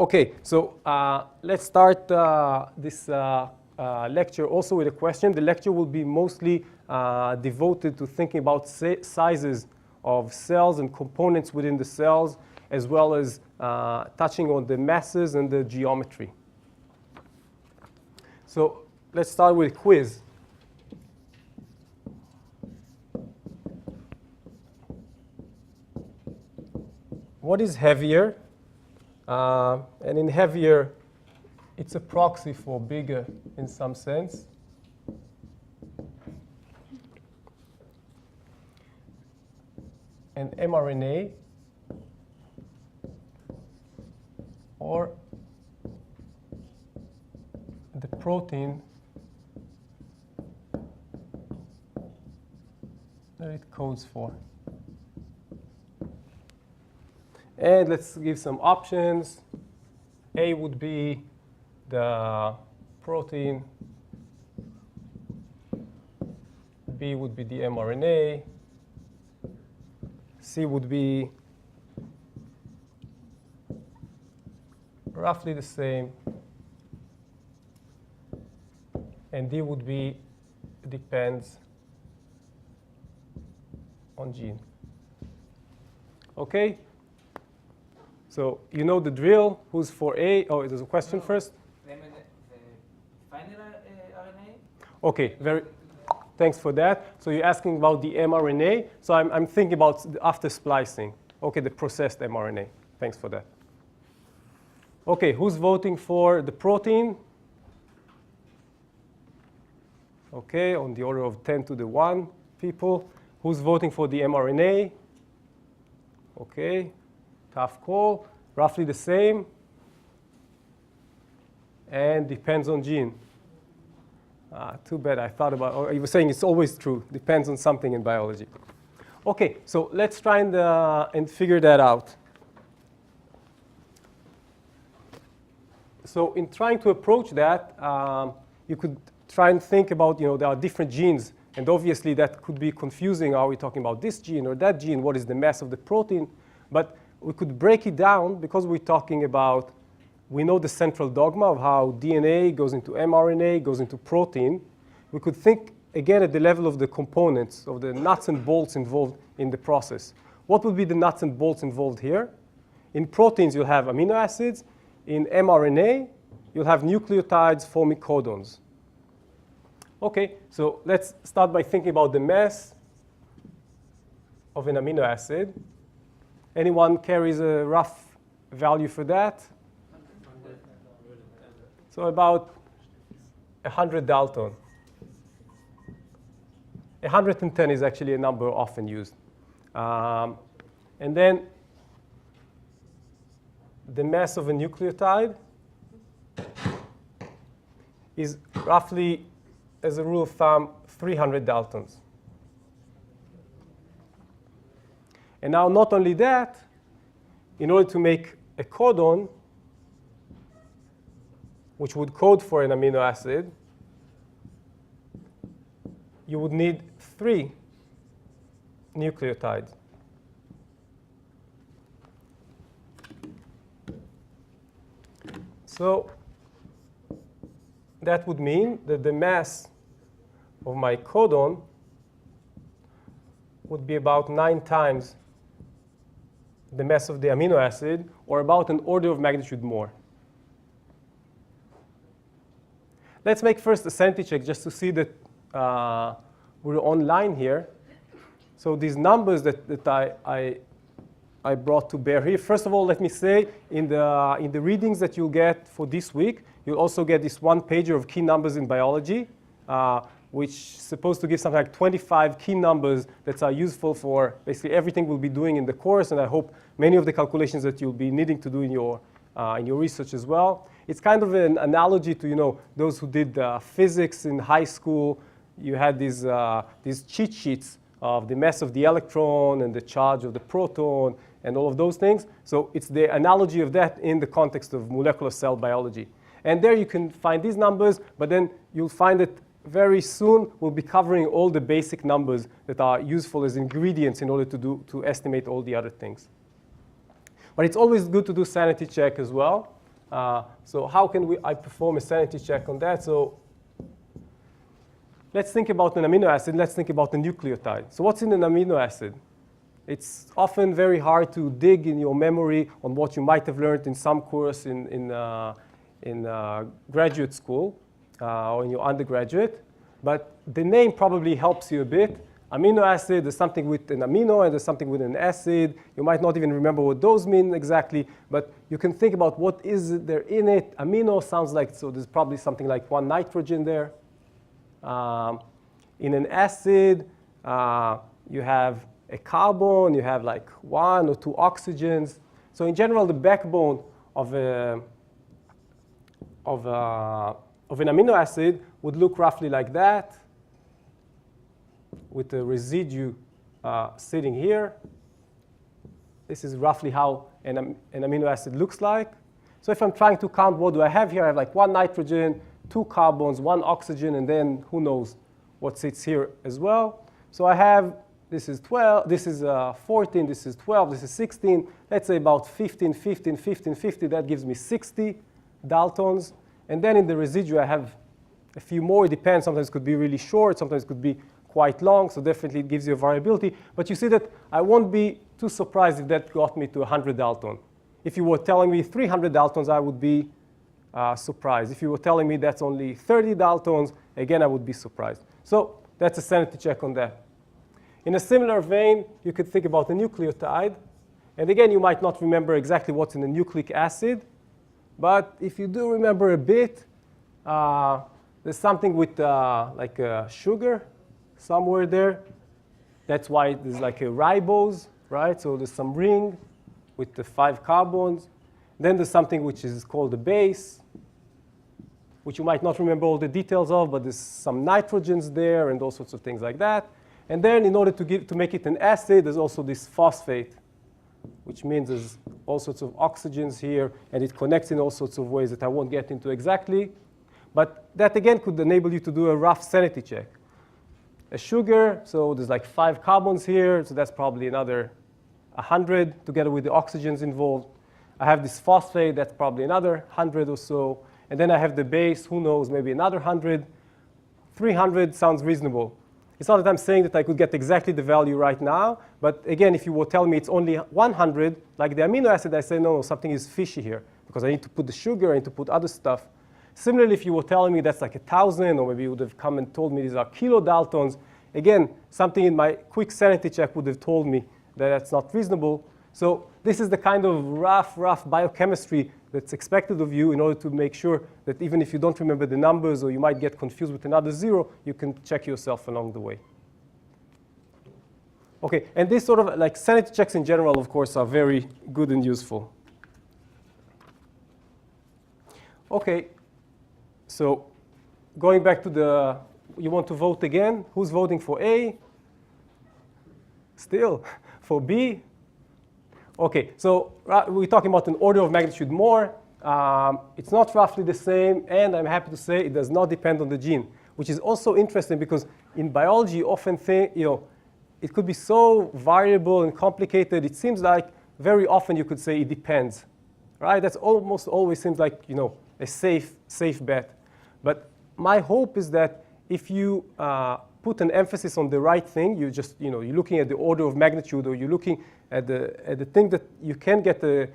Okay, so let's start this lecture also with a question. The lecture will be mostly devoted to thinking about sizes of cells and components within the cells, as well as touching on the masses and the geometry. So let's start with a quiz. What is heavier? And in heavier, it's a proxy for bigger in some sense. An mRNA or the protein that it codes for. And let's give some options. A would be the protein. B would be the mRNA. C would be roughly the same. And D would be depends on gene. Okay? So you know the drill. Who's for A? Oh, there's a question first. The final RNA? Okay, thanks for that. So you're asking about the mRNA. So I'm thinking about after splicing. Okay, the processed mRNA. Thanks for that. Okay, who's voting for the protein? Okay, on the order of 10 to the 1 people. Who's voting for the mRNA? Okay. Tough call, roughly the same, and depends on gene. Too bad I thought about, or you were saying it's always true, depends on something in biology. Okay, so let's try and figure that out. So in trying to approach that, you could try and think about, there are different genes, and obviously that could be confusing. Are we talking about this gene or that gene? What is the mass of the protein? But we could break it down because we're talking about, we know the central dogma of how DNA goes into mRNA, goes into protein. We could think again at the level of the components, of the nuts and bolts involved in the process. What would be the nuts and bolts involved here? In proteins, you'll have amino acids. In mRNA, you'll have nucleotides forming codons. Okay, so let's start by thinking about the mass of an amino acid. Anyone carries a rough value for that? So about 100 Dalton. 110 is actually a number often used. And then the mass of a nucleotide is roughly, as a rule of thumb, 300 Daltons. And now, not only that, in order to make a codon, which would code for an amino acid, you would need 3 nucleotides. So that would mean that the mass of my codon would be about 9 times the mass of the amino acid, or about an order of magnitude more. Let's make first a sanity check just to see that we're online here. So these numbers that I brought to bear here. First of all, let me say, in the readings that you'll get for this week, you'll also get this one pager of key numbers in biology, which is supposed to give something like 25 key numbers that are useful for basically everything we'll be doing in the course, and I hope many of the calculations that you'll be needing to do in your research as well. It's kind of an analogy to those who did physics in high school. You had these cheat sheets of the mass of the electron and the charge of the proton and all of those things. So it's the analogy of that in the context of molecular cell biology. And there you can find these numbers, but then you'll find that very soon we'll be covering all the basic numbers that are useful as ingredients in order to estimate all the other things. But it's always good to do sanity check as well. So how can I perform a sanity check on that? So let's think about an amino acid. Let's think about the nucleotide. So what's in an amino acid? It's often very hard to dig in your memory on what you might have learned in some course in graduate school or in your undergraduate. But the name probably helps you a bit. Amino acid, there's something with an amino and there's something with an acid. You might not even remember what those mean exactly, but you can think about what is there in it. Amino sounds like, so there's probably something like one nitrogen there. In an acid, you have a carbon, you have like 1 or 2 oxygens. So in general, the backbone of an amino acid would look roughly like that, with the residue sitting here. This is roughly how an amino acid looks like. So if I'm trying to count, what do I have here? I have like 1 nitrogen, 2 carbons, 1 oxygen, and then who knows what sits here as well. So I have, this is 12, this is 14, this is 12, this is 16. Let's say about 15, 15, 15, 50. That gives me 60 Daltons. And then in the residue, I have a few more. It depends. Sometimes it could be really short. Sometimes it could be quite long. So definitely it gives you a variability. But you see that I won't be too surprised if that got me to 100 Dalton. If you were telling me 300 Daltons, I would be surprised. If you were telling me that's only 30 Daltons, again, I would be surprised. So that's a sanity check on that. In a similar vein, you could think about the nucleotide. And again, you might not remember exactly what's in the nucleic acid. But if you do remember a bit, there's something with like a sugar somewhere there. That's why there's like a ribose, right? So there's some ring with the 5 carbons. Then there's something which is called a base, which you might not remember all the details of, but there's some nitrogens there and all sorts of things like that. And then in order to make it an acid, there's also this phosphate, which means there's all sorts of oxygens here, and it connects in all sorts of ways that I won't get into exactly. But that, again, could enable you to do a rough sanity check. A sugar, so there's like 5 carbons here, so that's probably another 100 together with the oxygens involved. I have this phosphate, that's probably another 100 or so. And then I have the base, who knows, maybe another 100. 300 sounds reasonable. It's not that I'm saying that I could get exactly the value right now, but again, if you were telling me it's only 100, like the amino acid, I say, no, something is fishy here, because I need to put the sugar, I need to put other stuff. Similarly, if you were telling me that's like 1,000, or maybe you would have come and told me these are kilodaltons, again, something in my quick sanity check would have told me that that's not reasonable. So this is the kind of rough biochemistry that's expected of you in order to make sure that even if you don't remember the numbers or you might get confused with another 0, you can check yourself along the way. OK, and this sort of like sanity checks in general, of course, are very good and useful. OK, so going back to the, you want to vote again? Who's voting for A? Still, for B? OK, so we're talking about an order of magnitude more. It's not roughly the same, and I'm happy to say it does not depend on the gene, which is also interesting because in biology, you often think, it could be so variable and complicated. It seems like very often you could say it depends, right? That's almost always seems like, a safe bet. But my hope is that if you put an emphasis on the right thing, you just, you're looking at the order of magnitude, or you're looking at the thing that you can get a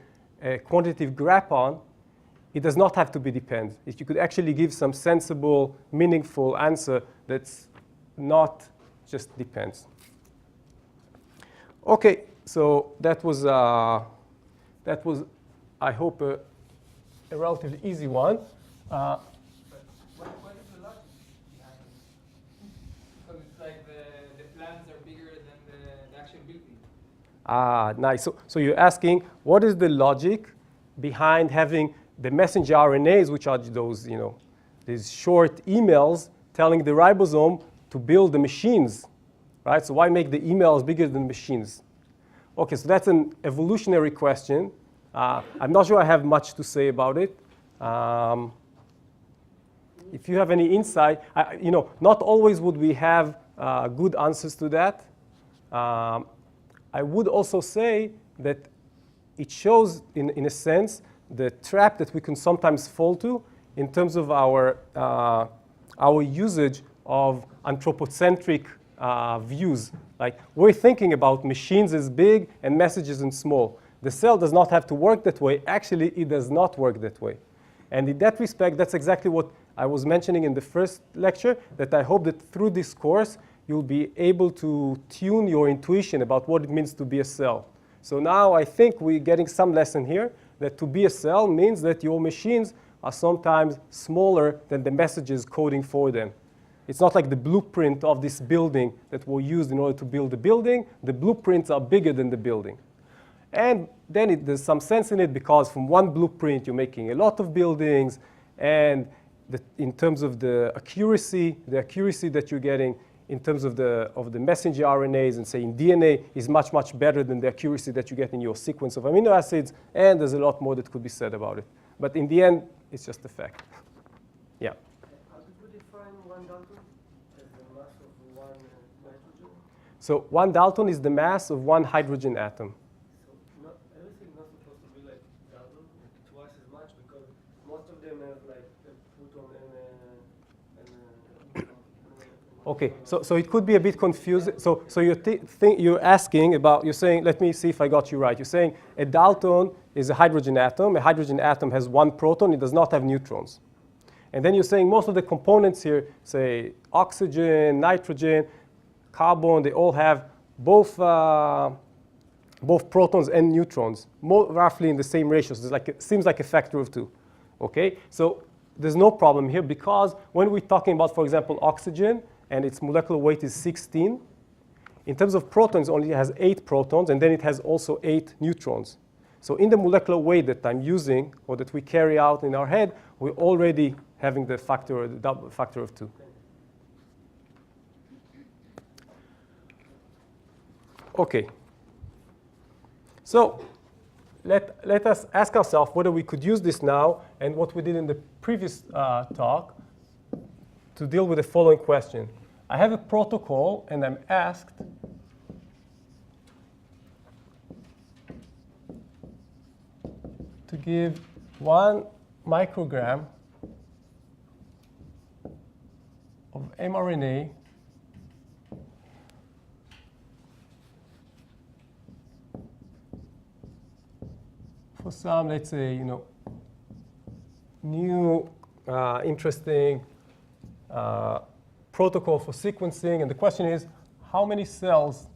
quantitative grasp on, it does not have to be depend. If you could actually give some sensible, meaningful answer that's not just depends. OK, so that was I hope, a relatively easy one. What is the logic behind it? Because it's like the plants are bigger than the actual building. Nice. So you're asking, what is the logic behind having the messenger RNAs, which are those, these short emails telling the ribosome to build the machines, right? So why make the emails bigger than machines? OK, so that's an evolutionary question. I'm not sure I have much to say about it. If you have any insight, not always would we have good answers to that. I would also say that it shows, in a sense, the trap that we can sometimes fall to in terms of our usage of anthropocentric views. Like, we're thinking about machines as big and messages as small. The cell does not have to work that way. Actually, it does not work that way. And in that respect, that's exactly what I was mentioning in the first lecture, that I hope that through this course, you'll be able to tune your intuition about what it means to be a cell. So now I think we're getting some lesson here, that to be a cell means that your machines are sometimes smaller than the messages coding for them. It's not like the blueprint of this building that were used in order to build the building. The blueprints are bigger than the building. And then there's some sense in it, because from one blueprint, you're making a lot of buildings. And in terms of the accuracy that you're getting in terms of the messenger RNAs and say in DNA is much, much better than the accuracy that you get in your sequence of amino acids. And there's a lot more that could be said about it. But in the end, it's just a fact. Yeah. How did we define 1 Dalton as the mass of 1 nitrogen? So 1 Dalton is the mass of 1 hydrogen atom. So everything not supposed to be like double, twice as much, because most of them have like a proton and Okay, so it could be a bit confusing. So you're asking about, you're saying, let me see if I got you right. You're saying a Dalton is a hydrogen atom. A hydrogen atom has 1 proton. It does not have neutrons. And then you're saying most of the components here, say oxygen, nitrogen, carbon, they all have both protons and neutrons, roughly in the same ratios. It seems like a factor of 2. Okay, so there's no problem here, because when we're talking about, for example, oxygen, and its molecular weight is 16. In terms of protons, it only has 8 protons, and then it has also 8 neutrons. So in the molecular weight that I'm using, or that we carry out in our head, we're already having the double factor of 2. Okay. So let us ask ourselves whether we could use this now, and what we did in the previous talk, to deal with the following question. I have a protocol, and I'm asked to give 1 microgram of mRNA for some, let's say, new, interesting protocol for sequencing. And the question is, how many cells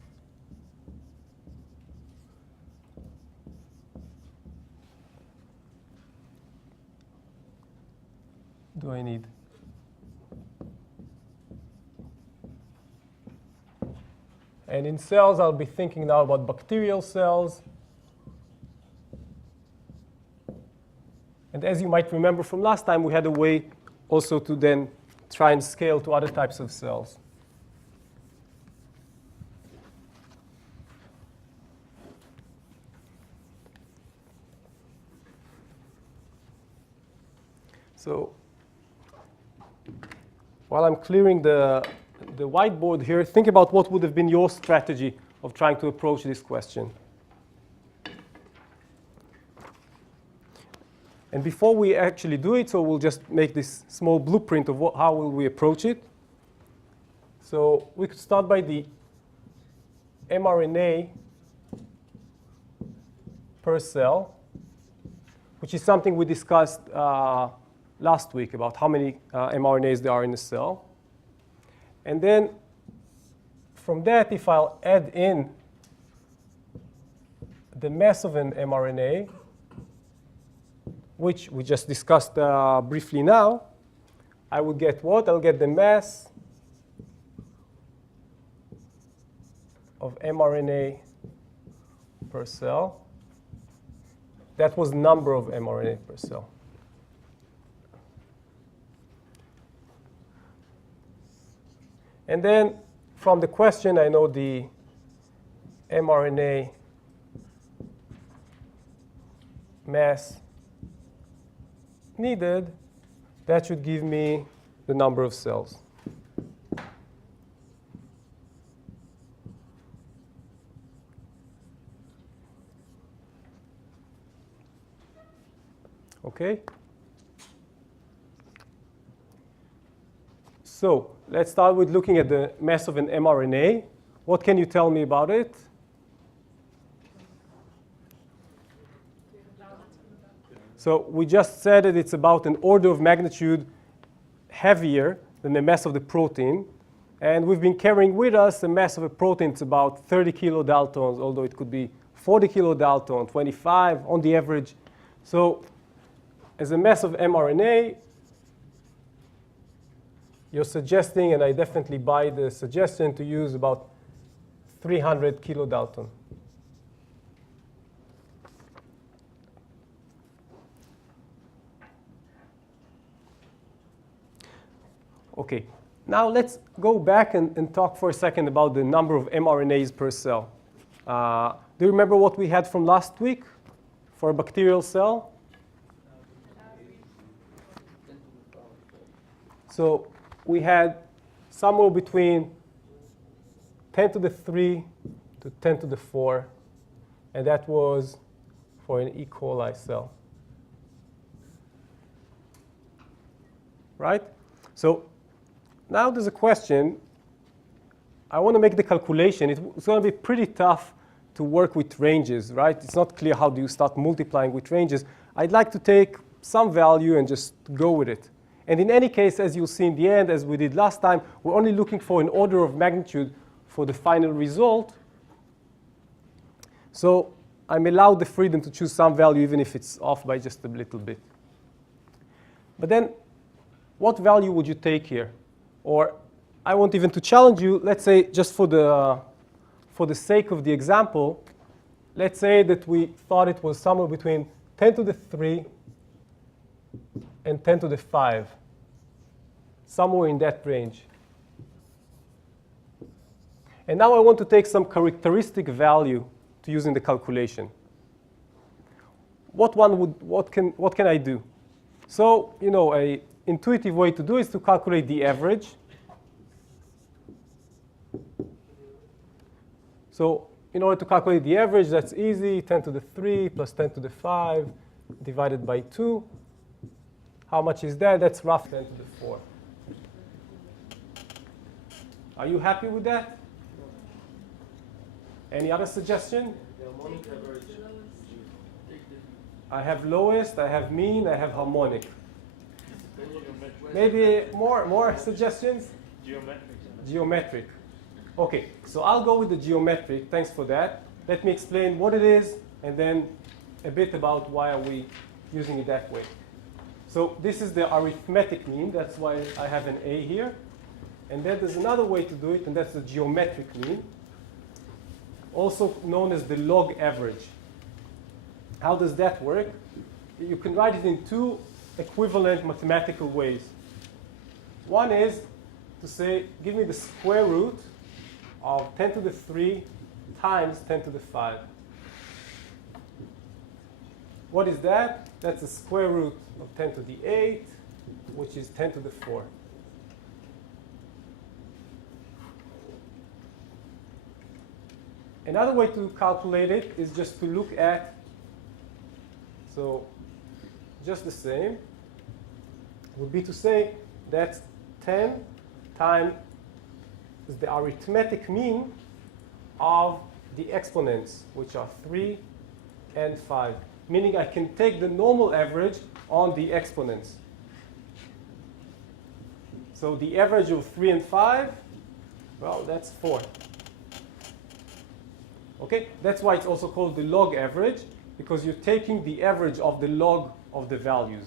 do I need? And in cells, I'll be thinking now about bacterial cells. And as you might remember from last time, we had a way also to then try and scale to other types of cells. So while I'm clearing the whiteboard here, think about what would have been your strategy of trying to approach this question. And before we actually do it, so we'll just make this small blueprint of how will we approach it. So we could start by the mRNA per cell, which is something we discussed last week about how many mRNAs there are in a cell. And then from that, if I'll add in the mass of an mRNA, which we just discussed briefly now, I will get what? I'll get the mass of mRNA per cell. That was number of mRNA per cell. And then from the question, I know the mRNA mass needed. That should give me the number of cells. Okay? So let's start with looking at the mass of an mRNA. What can you tell me about it? So we just said that it's about an order of magnitude heavier than the mass of the protein. And we've been carrying with us the mass of a protein. It's about 30 kilodaltons, although it could be 40 kilodalton, 25 on the average. So as a mass of mRNA, you're suggesting, and I definitely buy the suggestion, to use about 300 kilodalton. Okay, now let's go back and talk for a second about the number of mRNAs per cell. Do you remember what we had from last week for a bacterial cell? So we had somewhere between 10 to the 3 to 10 to the 4, and that was for an E. coli cell. Right? So now there's a question. I want to make the calculation. It's going to be pretty tough to work with ranges, right? It's not clear how do you start multiplying with ranges. I'd like to take some value and just go with it. And in any case, as you'll see in the end, as we did last time, we're only looking for an order of magnitude for the final result. So I'm allowed the freedom to choose some value, even if it's off by just a little bit. But then, what value would you take here? Or I want even to challenge you. Let's say, just for the sake of the example, let's say that we thought it was somewhere between 10 to the 3 and 10 to the 5, somewhere in that range. And now I want to take some characteristic value to use in the calculation. What can I do? So, an intuitive way to do is to calculate the average. So in order to calculate the average, that's easy. 10 to the 3 plus 10 to the 5 divided by 2. How much is that? That's roughly 10 to the 4. Are you happy with that? Any other suggestion? The harmonic average. I have lowest, I have mean, I have harmonic. Maybe more suggestions? Geometric. OK, so I'll go with the geometric. Thanks for that. Let me explain what it is, and then a bit about why are we using it that way. So this is the arithmetic mean. That's why I have an A here. And then there's another way to do it, and that's the geometric mean, also known as the log average. How does that work? You can write it in two equivalent mathematical ways. One is to say, give me the square root of 10 to the 3 times 10 to the 5. What is that? That's the square root of 10 to the 8, which is 10 to the 4. Another way to calculate it is just to look at, so just the same, would be to say that 10 times the arithmetic mean of the exponents, which are 3 and 5. Meaning I can take the normal average on the exponents. So the average of 3 and 5, well, that's 4. Okay, that's why it's also called the log average, because you're taking the average of the log of the values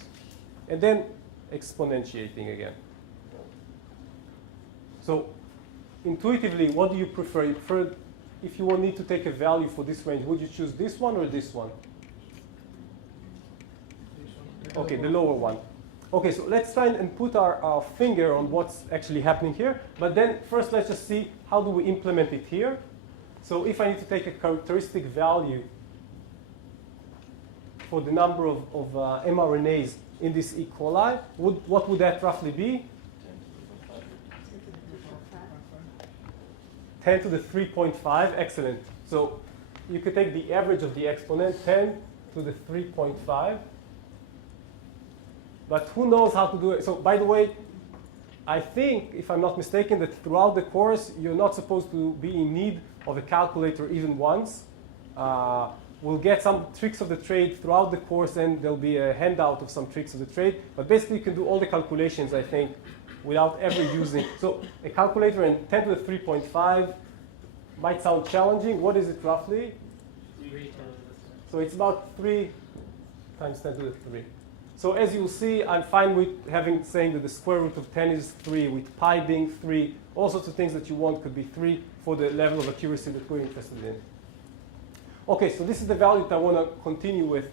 and then exponentiating again. So intuitively, what do you prefer? If you will need to take a value for this range, would you choose this one or this one? Okay, the lower one. Okay, so let's try and put our finger on what's actually happening here. But then first, let's just see how do we implement it here. So if I need to take a characteristic value for the number of mRNAs in this E. coli, what would that roughly be? 10 to the 3.5. Excellent. So you could take the average of the exponent, 10 to the 3.5. but who knows how to do it? So by the way, I think, if I'm not mistaken, that throughout the course, you're not supposed to be in need of a calculator even once. We'll get some tricks of the trade throughout the course, and there'll be a handout of some tricks of the trade. But basically, you can do all the calculations, I think, without ever using. So a calculator in 10 to the 3.5 might sound challenging. What is it roughly? 3 times. So it's about 3 times 10 to the 3. So as you'll see, I'm fine with saying that the square root of 10 is 3, with pi being 3. All sorts of things that you want could be 3 for the level of accuracy that we're interested in. Okay, so this is the value that I want to continue with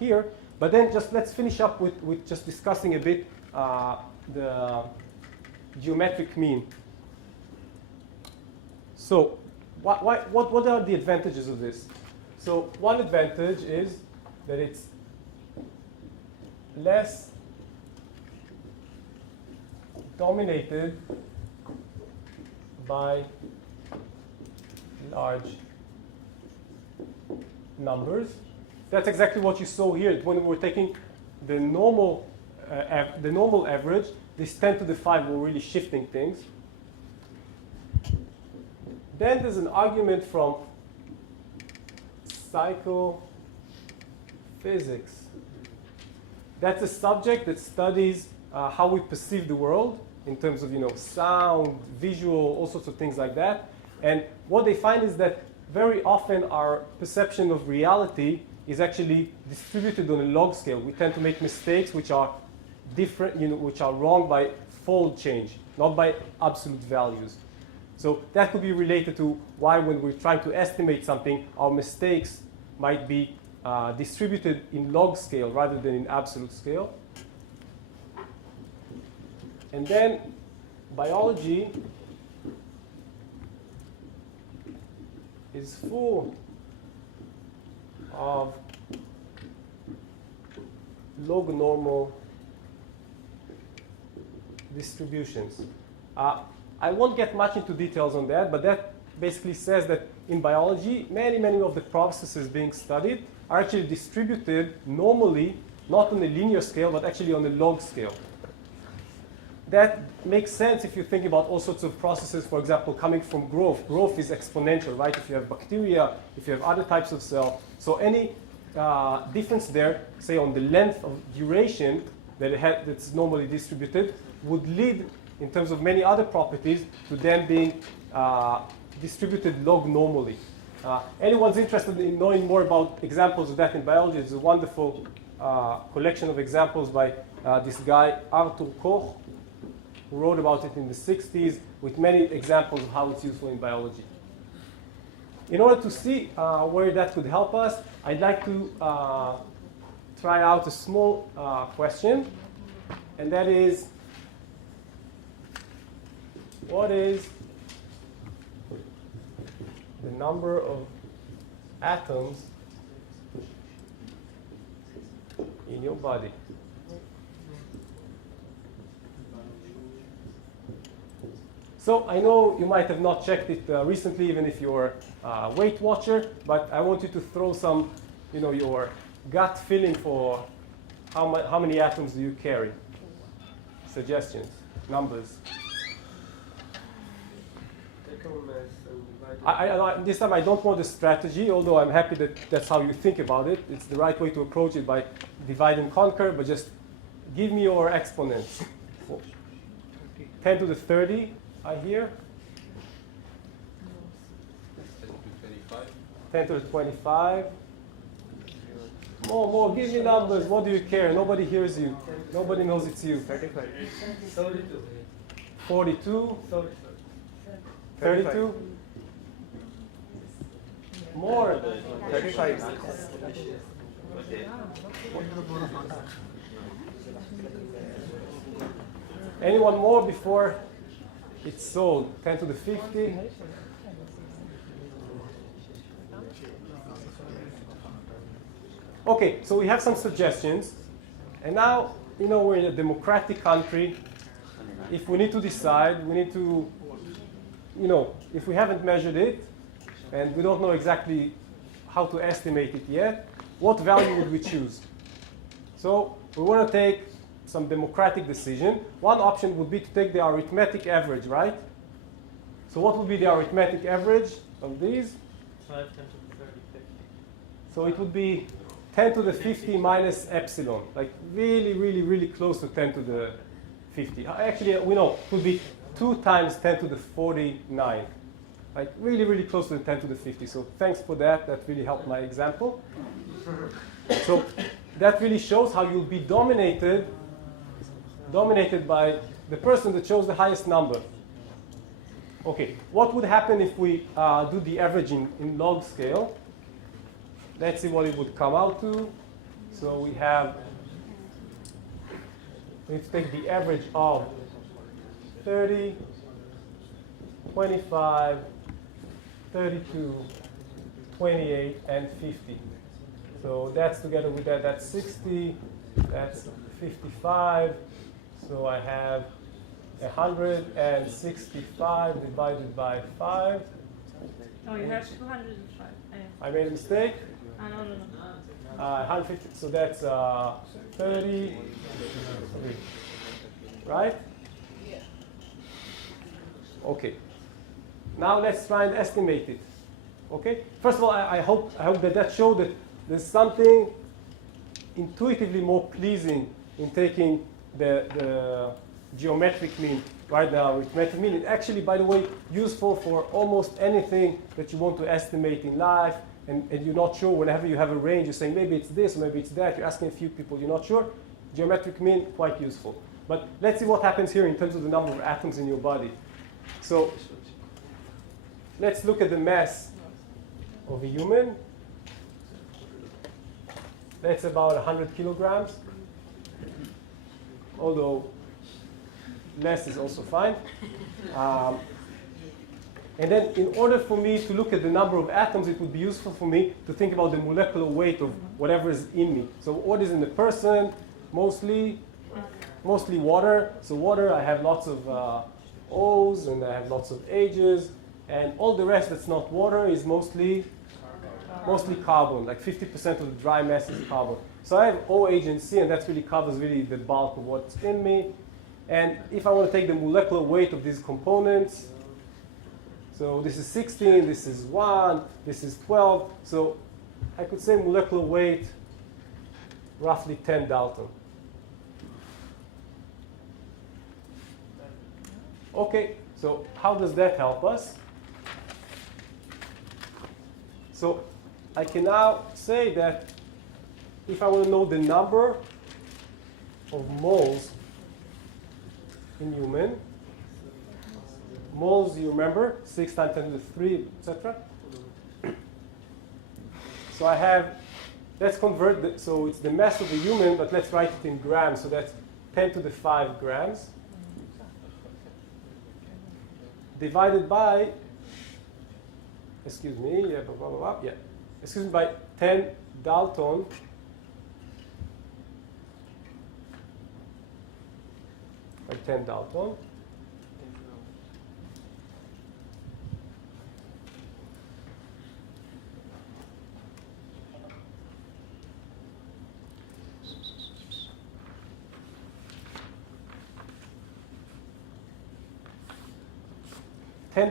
here. But then just let's finish up with just discussing a bit the geometric mean. So what are the advantages of this? So one advantage is that it's less dominated by large numbers. That's exactly what you saw here. When we were taking the normal average, this 10 to the 5 were really shifting things. Then there's an argument from psychophysics. That's a subject that studies how we perceive the world in terms of sound, visual, all sorts of things like that. And what they find is that very often our perception of reality is actually distributed on a log scale. We tend to make mistakes which are different, which are wrong by fold change, not by absolute values. So that could be related to why when we're trying to estimate something, our mistakes might be distributed in log scale rather than in absolute scale. And then biology is full of log normal distributions. I won't get much into details on that, but that basically says that in biology, many of the processes being studied are actually distributed normally, not on a linear scale, but actually on a log scale. That makes sense if you think about all sorts of processes, for example, coming from growth. Growth is exponential, right? If you have bacteria, if you have other types of cell. So any difference there, say on the length of duration that's normally distributed, would lead, in terms of many other properties, to them being distributed log normally. Anyone's interested in knowing more about examples of that in biology, there's a wonderful collection of examples by this guy, Arthur Koch, who wrote about it in the 60s with many examples of how it's useful in biology. In order to see where that could help us, I'd like to try out a small question, and that is, what is the number of atoms in your body? So I know you might have not checked it recently, even if you're a Weight Watcher, but I want you to throw some, your gut feeling for how many atoms do you carry? Suggestions, numbers. This time I don't want a strategy, although I'm happy that that's how you think about it. It's the right way to approach it, by divide and conquer, but just give me your exponents. 10 to the 30, I hear. 10 to the 25. More, give me numbers. What do you care? Nobody hears you. Nobody knows it's you. 32. 42. 32. More. 35. Anyone more before it's sold? 10 to the 50. Okay, so we have some suggestions. And now, we're in a democratic country. If we need to decide, we need to, if we haven't measured it, and we don't know exactly how to estimate it yet, what value would we choose? So we want to take some democratic decision. One option would be to take the arithmetic average, right? So what would be the arithmetic average of these? 5, 10 to the 30, 50. So it would be 10 to the 50 minus epsilon, like really, really, really close to 10 to the 50. Actually, we know it would be 2 times 10 to the 49, like really, really close to the 10 to the 50. So thanks for that. That really helped my example. So that really shows how you'll be dominated by the person that chose the highest number. Okay, what would happen if we do the averaging in log scale? Let's see what it would come out to. So we need to take the average of 30, 25, 32, 28, and 50. So that's together with that, that's 60, that's 55. So I have 165 divided by 5. Oh, you have 205. I made a mistake. No. 150, so that's 30, right? Okay. Now let's try and estimate it. Okay. First of all, I hope that showed that there's something intuitively more pleasing in taking the geometric mean right now. Arithmetic mean, it's actually, by the way, useful for almost anything that you want to estimate in life, and you're not sure. Whenever you have a range, you're saying maybe it's this, maybe it's that. You're asking a few people, you're not sure. Geometric mean, quite useful. But let's see what happens here in terms of the number of atoms in your body. So let's look at the mass of a human. That's about 100 kilograms, although less is also fine. And then in order for me to look at the number of atoms, it would be useful for me to think about the molecular weight of whatever is in me. So what is in the person? Mostly water. So water, I have lots of O's and I have lots of H's. And all the rest that's not water is mostly carbon. Like 50% of the dry mass is carbon. So I have O, H, and C, and that really covers really the bulk of what's in me. And if I want to take the molecular weight of these components, so this is 16, this is 1, this is 12. So I could say molecular weight, roughly 10 Dalton. Okay, so how does that help us? So I can now say that if I want to know the number of moles in human, moles, you remember, 6 times 10 to the 3, etc. So I have, let's convert, so it's the mass of a human, but let's write it in grams. So that's 10 to the 5 grams. Divided by, excuse me, yeah, blah, blah, blah, blah, yeah. Excuse me, by 10 Dalton. By 10 Dalton.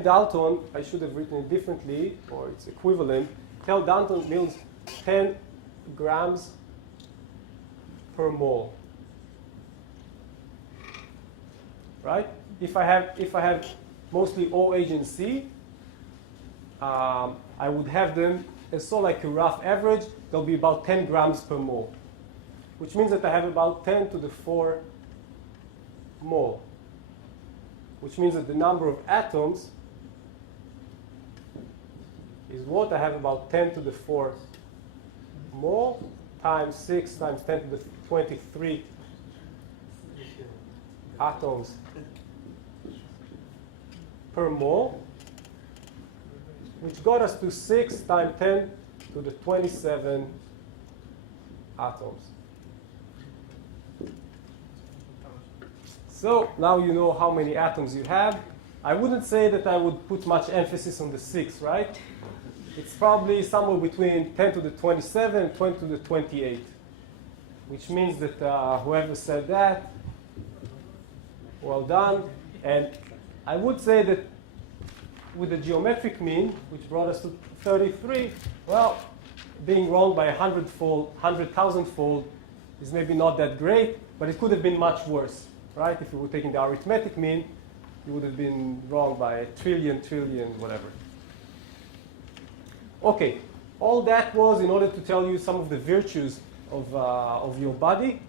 Dalton, I should have written it differently, or it's equivalent. 10 Dalton means 10 grams per mole. Right? If I have mostly O, H, and C, I would have them as so like a rough average. They'll be about 10 grams per mole, which means that I have about 10 to the 4 mole, which means that the number of atoms is what? I have about 10 to the 4 mole times 6 times 10 to the 23 atoms per mole, which got us to 6 times 10 to the 27 atoms. So now you know how many atoms you have. I wouldn't say that I would put much emphasis on the 6, right? It's probably somewhere between 10 to the 27 and 20 to the 28. which means that whoever said that, well done. And I would say that with the geometric mean, which brought us to 33, well, being wrong by 100,000-fold is maybe not that great, but it could have been much worse, right? If you were taking the arithmetic mean, you would have been wrong by a trillion, whatever. Okay, all that was in order to tell you some of the virtues of your body,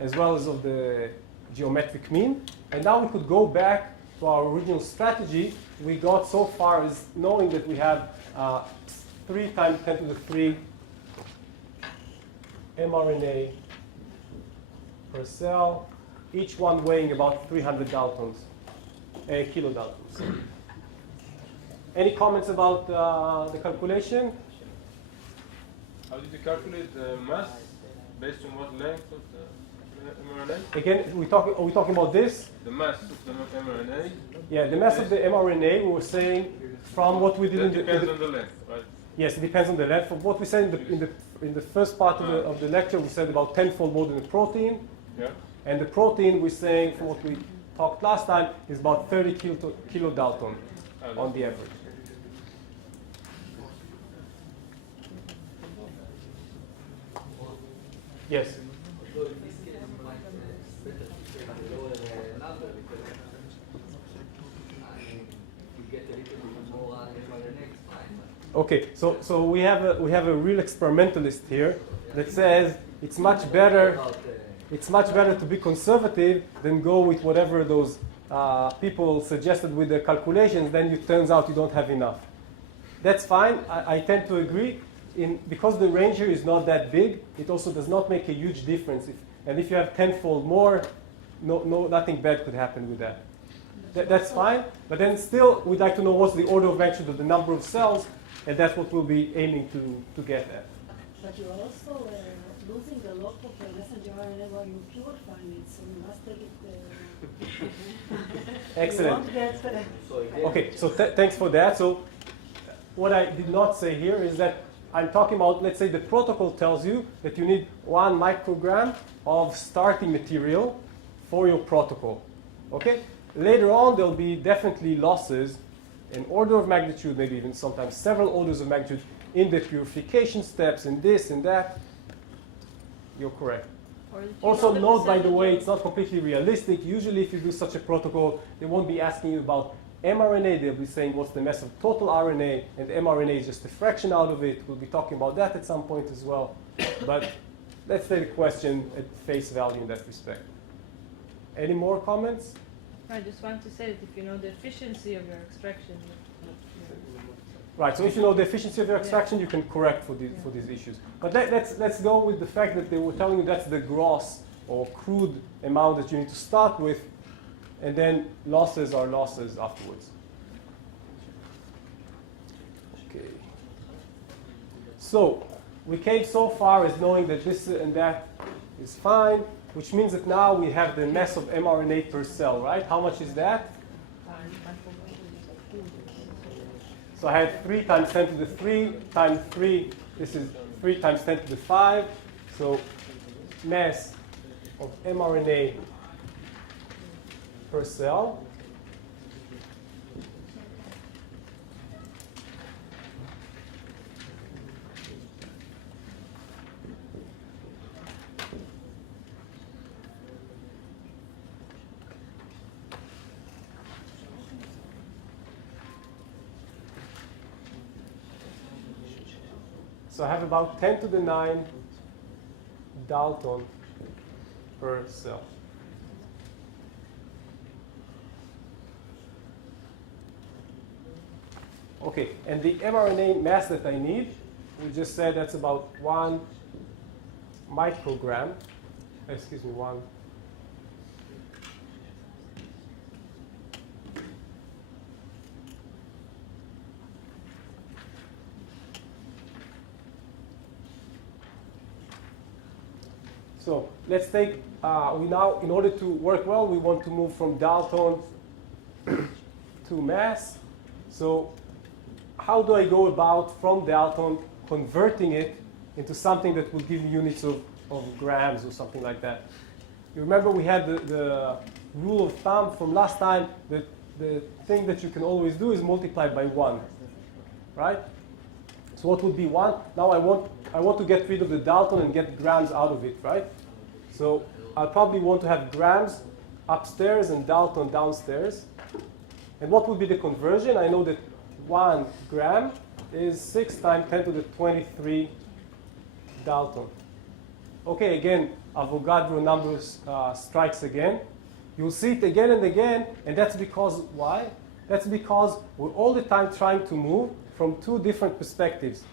as well as of the geometric mean. And now we could go back to our original strategy. We got so far as knowing that we have 3 times 10 to the 3 mRNA per cell, each one weighing about 300 kilodaltons. Any comments about the calculation? How did you calculate the mass? Based on what length of the mRNA? Again, are we talking about this? The mass of the mRNA? Yeah, the mass of the mRNA, we were saying from what we did That depends on the length, right? Yes, it depends on the length. From what we said in the first part of the lecture, we said about 10-fold more than the protein. Yeah. And the protein, we're saying, from what we talked last time, is about 30 kilodalton on the average. Yes? So in this case, you might better lower the number because you get a little bit more mRNA, it's fine. Okay, so we have a real experimentalist here that says it's much better to be conservative than go with whatever those people suggested with the calculations. Then it turns out you don't have enough. That's fine. I tend to agree. Because the range here is not that big, it also does not make a huge difference. If you have 10-fold more, nothing bad could happen with that. That's fine. But then still, we'd like to know what's the order of magnitude of the number of cells, and that's what we'll be aiming to get at. But you're also losing a lot of the messenger RNA while you're purifying it, so you must take it. Excellent. You won't get, Okay, so thanks for that. So what I did not say here is that I'm talking about, let's say the protocol tells you that you need 1 microgram of starting material for your protocol. Okay? Later on, there'll be definitely losses in order of magnitude, maybe even sometimes several orders of magnitude in the purification steps, in this and that. You're correct. Also note, by the way, it's not completely realistic. Usually if you do such a protocol, they won't be asking you about mRNA. They'll be saying what's the mass of total RNA, and the mRNA is just a fraction out of it. We'll be talking about that at some point as well. But let's take the question at face value in that respect. Any more comments? I just want to say that if you know the efficiency of your extraction, Right, so if you know the efficiency of your extraction, you can correct for these issues. But let's go with the fact that they were telling you that's the gross or crude amount that you need to start with, and then losses are losses afterwards. Okay. So we came so far as knowing that this and that is fine, which means that now we have the mass of mRNA per cell, right? How much is that? So I had 3 times 10 to the 3 times 3. This is 3 times 10 to the 5. So mass of mRNA per cell. So I have about 10 to the 9 Dalton per cell. Okay, and the mRNA mass that I need, we just said that's about 1 microgram. Excuse me, 1. So let's take, we now, in order to work well, we want to move from Dalton to mass. So how do I go about from Dalton converting it into something that will give me units of of grams or something like that. You remember we had the rule of thumb from last time that the thing that you can always do is multiply by 1, right? So what would be 1? Now I want to get rid of the Dalton and get grams out of it, right? So I'll probably want to have grams upstairs and Dalton downstairs. And what would be the conversion? I know that 1 gram is 6 times 10 to the 23 Dalton. Okay, again, Avogadro numbers strikes again. You'll see it again and again, and that's because, why? That's because we're all the time trying to move from two different perspectives.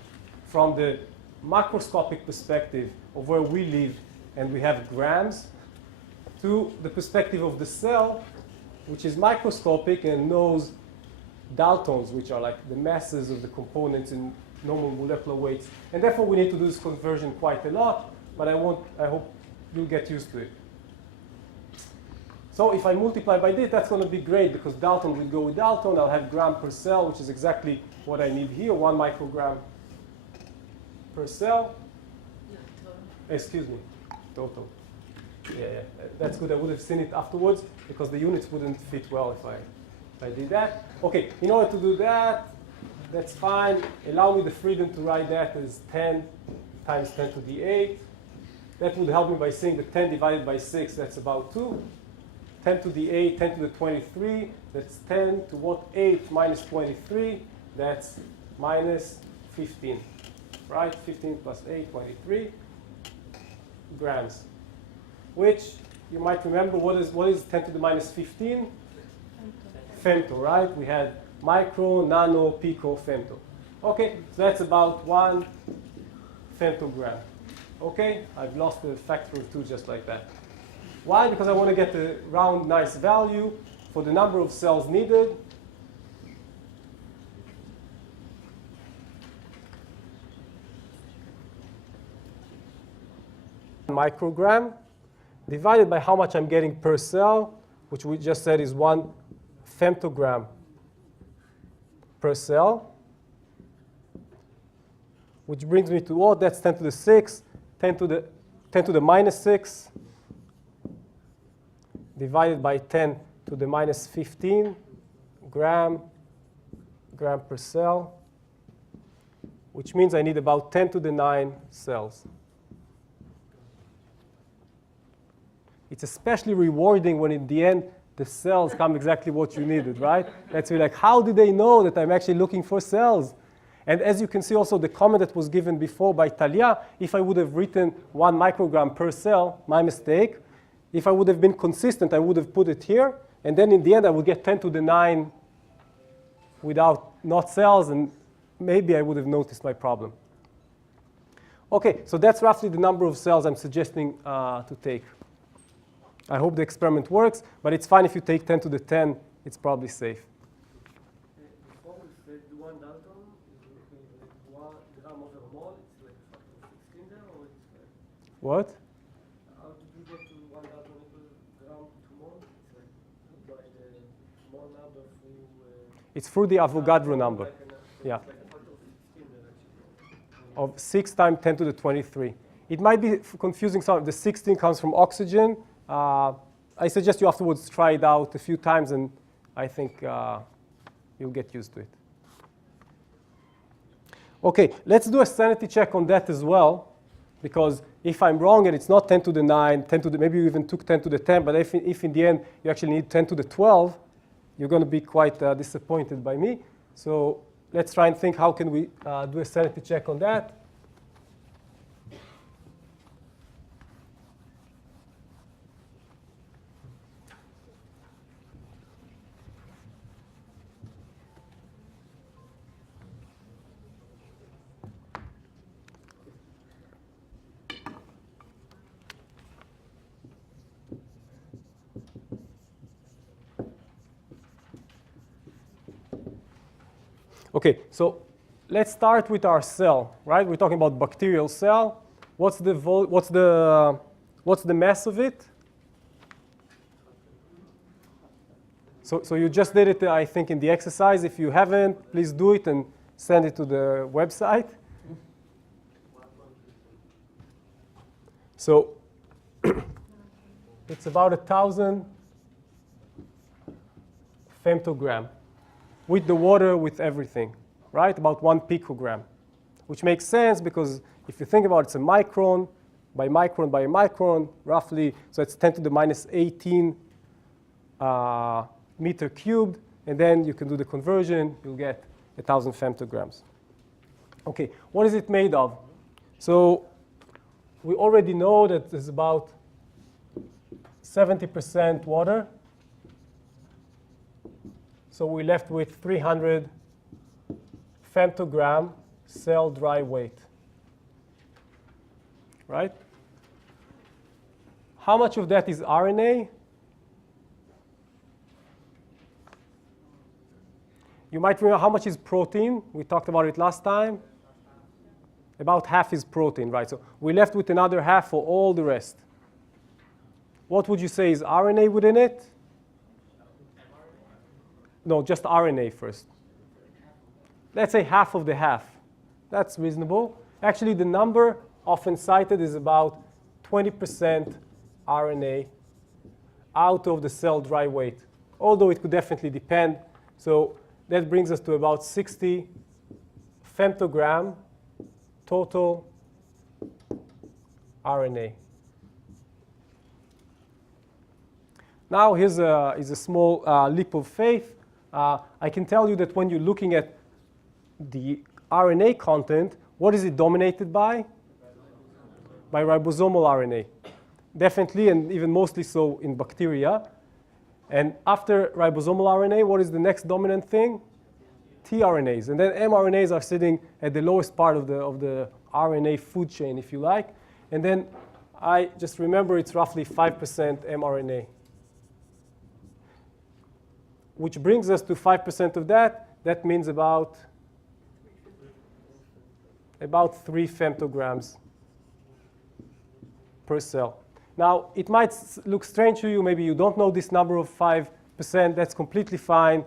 From the macroscopic perspective of where we live, and we have grams, to the perspective of the cell, which is microscopic and knows Daltons, which are like the masses of the components in normal molecular weights. And therefore, we need to do this conversion quite a lot, but I hope you'll get used to it. So if I multiply by this, that's going to be great, because Dalton will go with Dalton. I'll have gram per cell, which is exactly what I need here, 1 microgram per cell. Excuse me, total. Yeah, that's good. I would have seen it afterwards, because the units wouldn't fit well if I did that. Okay, in order to do that, that's fine. Allow me the freedom to write that as 10 times 10 to the 8. That would help me by saying that 10 divided by 6, that's about 2. 10 to the 8, 10 to the 23, that's 10 to what? 8 minus 23, that's minus 15. Right? 15 plus 8, 23 grams. Which, you might remember, what is 10 to the minus 15? Femto, right? We had micro, nano, pico, femto. Okay, so that's about 1 femtogram. Okay, I've lost the factor of 2 just like that. Why? Because I want to get a round, nice value for the number of cells needed. Microgram divided by how much I'm getting per cell, which we just said is 1 femtogram per cell, which brings me to what? That's 10 to the 6, 10 to the minus 6, divided by 10 to the minus 15 gram per cell, which means I need about 10 to the 9 cells. It's especially rewarding when in the end the cells come exactly what you needed, right? That's really like, how did they know that I'm actually looking for cells? And as you can see also the comment that was given before by Talia, if I would have written 1 microgram per cell, my mistake. If I would have been consistent, I would have put it here. And then in the end, I would get 10 to the 9 without not cells, and maybe I would have noticed my problem. OK, so that's roughly the number of cells I'm suggesting to take. I hope the experiment works, but it's fine if you take 10 to the 10. It's probably safe. Before we said 1 Dalton, is 1 gram over mole, it's like a factor of 16 there, or it's like, What? how did you get to 1 Dalton equals gram to mole? It's like by the mole number through... It's through the Avogadro number. Yeah. It's like a factor of 16 there, actually. Of 6 times 10 to the 23. It might be confusing. Some the 16 comes from oxygen. I suggest you afterwards try it out a few times, and I think you'll get used to it. OK, let's do a sanity check on that as well, because if I'm wrong and it's not 10 to the 9, 10 to the, maybe you even took 10 to the 10, but if in the end you actually need 10 to the 12, you're going to be quite disappointed by me. So let's try and think, how can we do a sanity check on that? OK, so let's start with our cell, right? We're talking about bacterial cell. What's the mass of it? So you just did it, I think, in the exercise. If you haven't, please do it and send it to the website. So it's about 1,000 femtogram with the water, with everything, right? About 1 picogram, which makes sense because if you think about it, it's a micron by micron by micron, roughly. So it's 10 to the minus 18 meter cubed. And then you can do the conversion. You'll get 1,000 femtograms. OK, what is it made of? So we already know that there's about 70% water. So we're left with 300 femtogram cell dry weight. Right? How much of that is RNA? You might remember how much is protein. We talked about it last time. About half is protein, right? So we're left with another half for all the rest. What would you say is RNA within it? No, just RNA first. Let's say half of the half. That's reasonable. Actually, the number often cited is about 20% RNA out of the cell dry weight, although it could definitely depend. So that brings us to about 60 femtogram total RNA. Now here's a small leap of faith. I can tell you that when you're looking at the RNA content, what is it dominated by? By ribosomal RNA. Definitely, and even mostly so in bacteria. And after ribosomal RNA, what is the next dominant thing? tRNAs. And then mRNAs are sitting at the lowest part of the RNA food chain, if you like. And then I just remember it's roughly 5% mRNA. Which brings us to 5% of that. That means about 3 femtograms per cell. Now, it might look strange to you. Maybe you don't know this number of 5%. That's completely fine.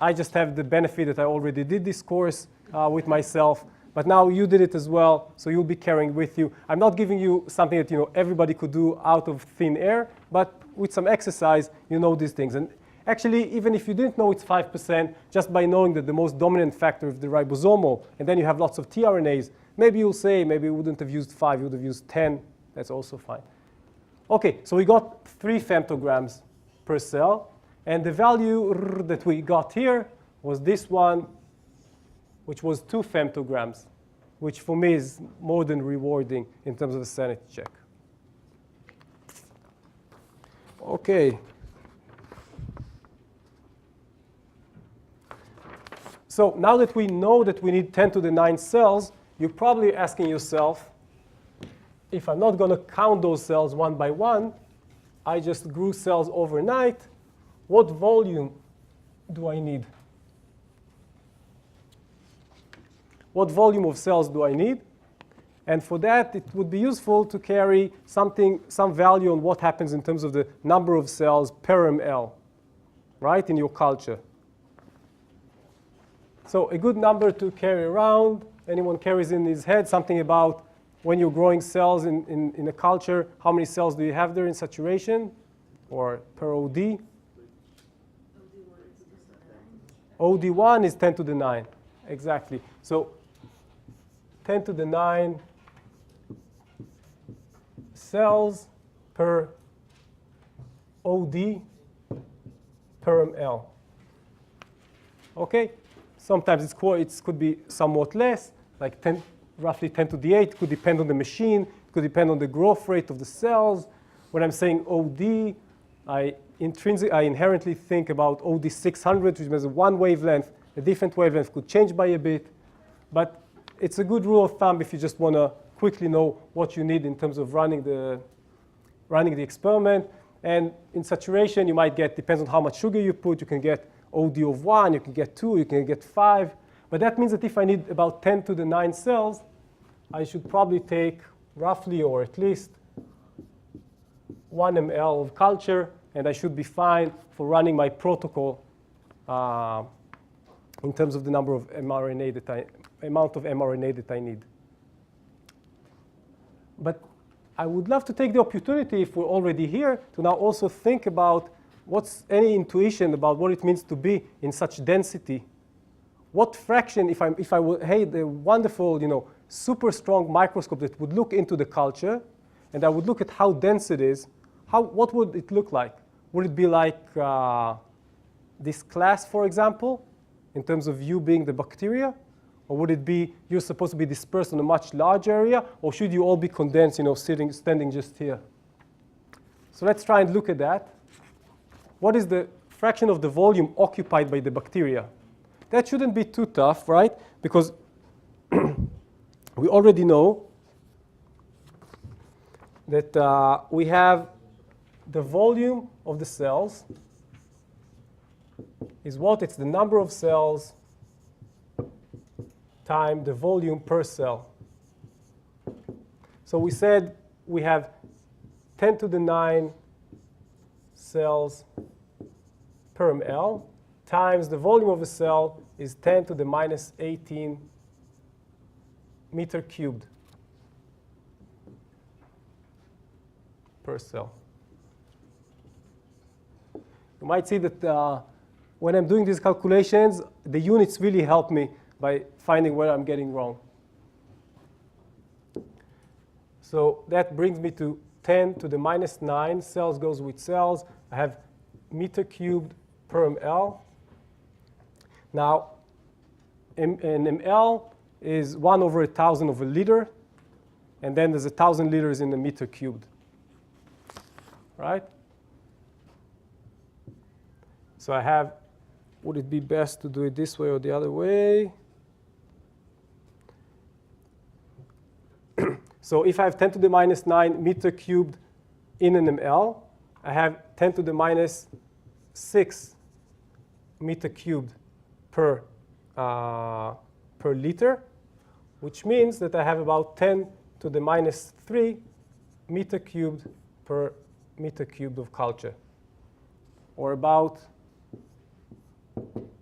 I just have the benefit that I already did this course with myself. But now you did it as well, so you'll be carrying with you. I'm not giving you something that everybody could do out of thin air, but with some exercise, you know these things. And actually, even if you didn't know it's 5%, just by knowing that the most dominant factor is the ribosomal, and then you have lots of tRNAs, maybe you'll say, maybe you wouldn't have used 5, you would have used 10. That's also fine. OK, so we got 3 femtograms per cell. And the value that we got here was this one, which was 2 femtograms, which for me is more than rewarding in terms of a sanity check. OK. So now that we know that we need 10 to the 9 cells, you're probably asking yourself, if I'm not going to count those cells one by one, I just grew cells overnight, what volume do I need? What volume of cells do I need? And for that, it would be useful to carry some value on what happens in terms of the number of cells per ml, right, in your culture. So a good number to carry around. Anyone carries in his head something about when you're growing cells in a culture, how many cells do you have there in saturation or per OD? OD1 is 10 to the 9. Exactly. So 10 to the 9 cells per OD per ml. OK? Sometimes it could be somewhat less, like roughly 10 to the 8. It could depend on the machine. It could depend on the growth rate of the cells. When I'm saying OD, I inherently think about OD 600, which means one wavelength. A different wavelength could change by a bit. But it's a good rule of thumb if you just want to quickly know what you need in terms of running the experiment. And in saturation, you might get, depends on how much sugar you put, you can get OD of 1, you can get 2, you can get 5. But that means that if I need about 10 to the 9 cells, I should probably take roughly, or at least, 1 ml of culture, and I should be fine for running my protocol in terms of the number of amount of mRNA that I need. But I would love to take the opportunity, if we're already here, to now also think about what's any intuition about what it means to be in such density. What fraction, if I had a wonderful, super strong microscope that would look into the culture, and I would look at how dense it is, what would it look like? Would it be like this class, for example, in terms of you being the bacteria? Or would it be you're supposed to be dispersed on a much larger area? Or should you all be condensed, standing just here? So let's try and look at that. What is the fraction of the volume occupied by the bacteria? That shouldn't be too tough, right? Because we already know that we have the volume of the cells is what? It's the number of cells times the volume per cell. So we said we have 10 to the 9 cells per ml times the volume of a cell is 10 to the minus 18 meter cubed per cell. You might see that when I'm doing these calculations, the units really help me by finding where I'm getting wrong. So that brings me to 10 to the minus 9. Cells goes with cells. I have meter cubed per ml. Now, an ml is 1 over 1,000 of a liter. And then there's 1,000 liters in a meter cubed. Right? So I have, would it be best to do it this way or the other way? So if I have 10 to the minus 9 meter cubed in an ml, I have 10 to the minus 6 meter cubed per liter, which means that I have about 10 to the minus 3 meter cubed per meter cubed of culture, or about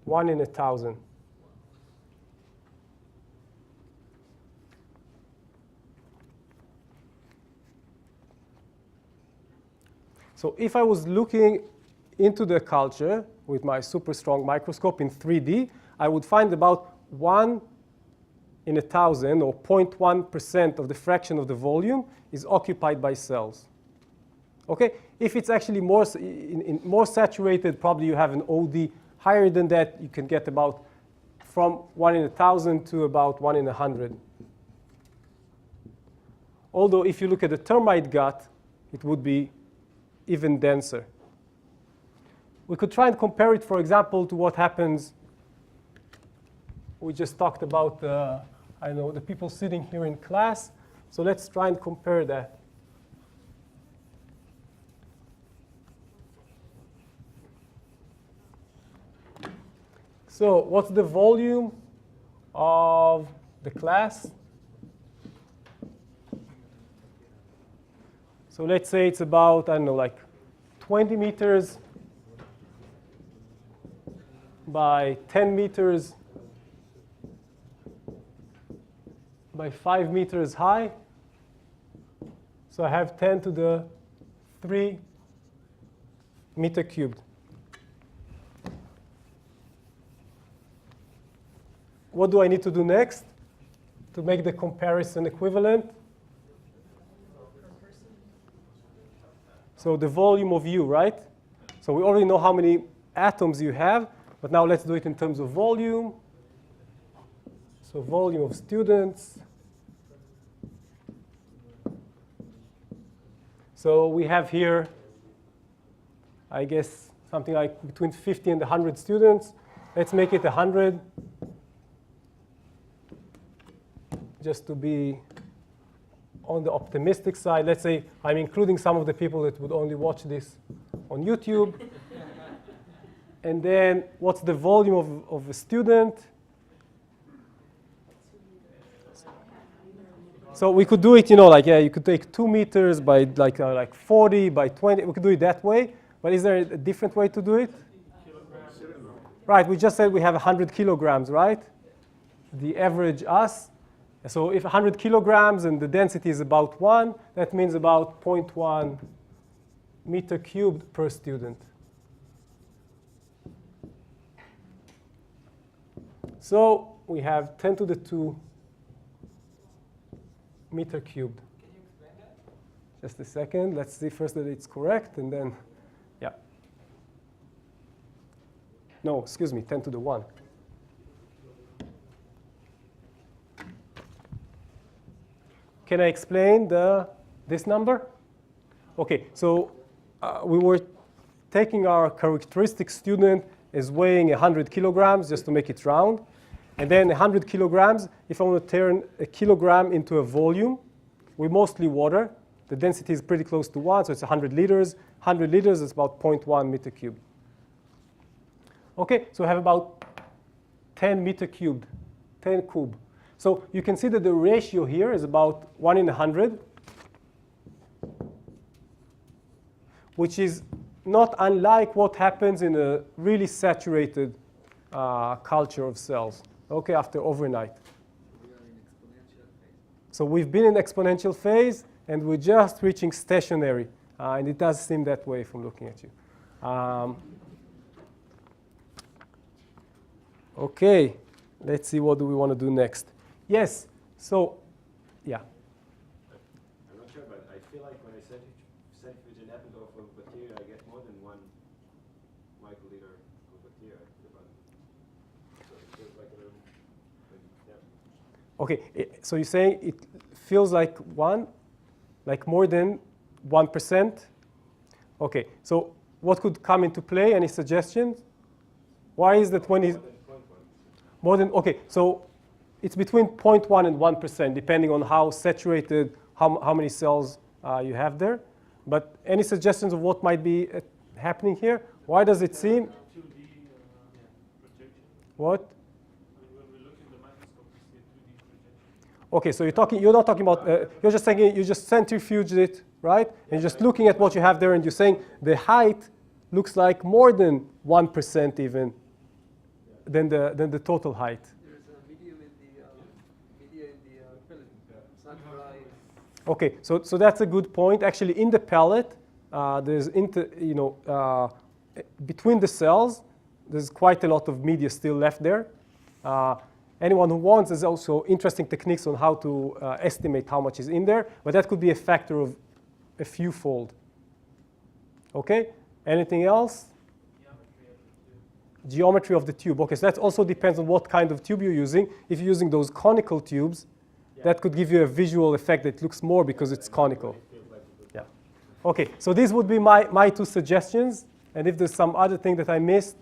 1 in 1,000. So if I was looking into the culture with my super strong microscope in 3D, I would find about 1 in 1,000, or 0.1% of the fraction of the volume is occupied by cells. Okay? If it's actually more saturated, probably you have an OD higher than that. You can get about from 1 in 1,000 to about 1 in 100. Although if you look at the termite gut, it would be even denser. We could try and compare it, for example, to what happens. We just talked about the people sitting here in class. So let's try and compare that. So what's the volume of the class? So let's say it's about, like 20 meters by 10 meters by 5 meters high. So I have 10 to the 3 meter cubed. What do I need to do next to make the comparison equivalent? So the volume of you, right? So we already know how many atoms you have, but now let's do it in terms of volume. So volume of students. So we have here, I guess, something like between 50 and 100 students. Let's make it 100, just to be on the optimistic side. Let's say I'm including some of the people that would only watch this on YouTube. And then what's the volume of a student? So we could do it, you could take 2 meters by like 40 by 20. We could do it that way. But is there a different way to do it? Right, we just said we have 100 kilograms, right? The average us. So if 100 kilograms and the density is about 1, that means about 0.1 meter cubed per student. So we have 10 to the 2 meter cubed. Can you explain that? Just a second. Let's see first that it's correct, and then, yeah. No, excuse me, 10 to the 1. Can I explain this number? Okay, so we were taking our characteristic student as weighing 100 kilograms, just to make it round. And then 100 kilograms, if I want to turn a kilogram into a volume, we mostly water. The density is pretty close to 1, so it's 100 liters. 100 liters is about 0.1 meter cubed. Okay, so we have about 10 meter cubed, 10 cube. So you can see that the ratio here is about 1 in 100, which is not unlike what happens in a really saturated culture of cells, okay, after overnight. We are in exponential phase. So we've been in exponential phase, and we're just reaching stationary. And it does seem that way from looking at you. Okay, let's see what do we want to do next. Yes, so, yeah. I'm not sure, but I feel like when I centrifuge an atome of bacteria, I get more than 1 microliter of bacteria at the bottom. So it feels like a little, yeah. Okay, so you're saying it feels like more than 1%? Okay, so what could come into play? Any suggestions? Why is that when it's more than, okay, so it's between 0.1 and 1%, depending on how saturated, how many cells you have there. But any suggestions of what might be happening here? Why does it seem? 2D projection. What? When we look in the microscope, we see a 2D projection. Okay, so you're not talking about, you're just saying you just centrifuged it, right? And you're just looking at what you have there, and you're saying the height looks like more than 1% even than the total height. There's a medium in the pellet. It's not dry. Okay, so that's a good point. Actually, in the pellet, there's between the cells, there's quite a lot of media still left there. Anyone who wants, there's also interesting techniques on how to estimate how much is in there, but that could be a factor of a few fold. Okay, anything else? Geometry of the tube. Okay, so that also depends on what kind of tube you're using. If you're using those conical tubes, that could give you a visual effect that looks more because it's conical. Yeah. Okay, so these would be my 2 suggestions. And if there's some other thing that I missed,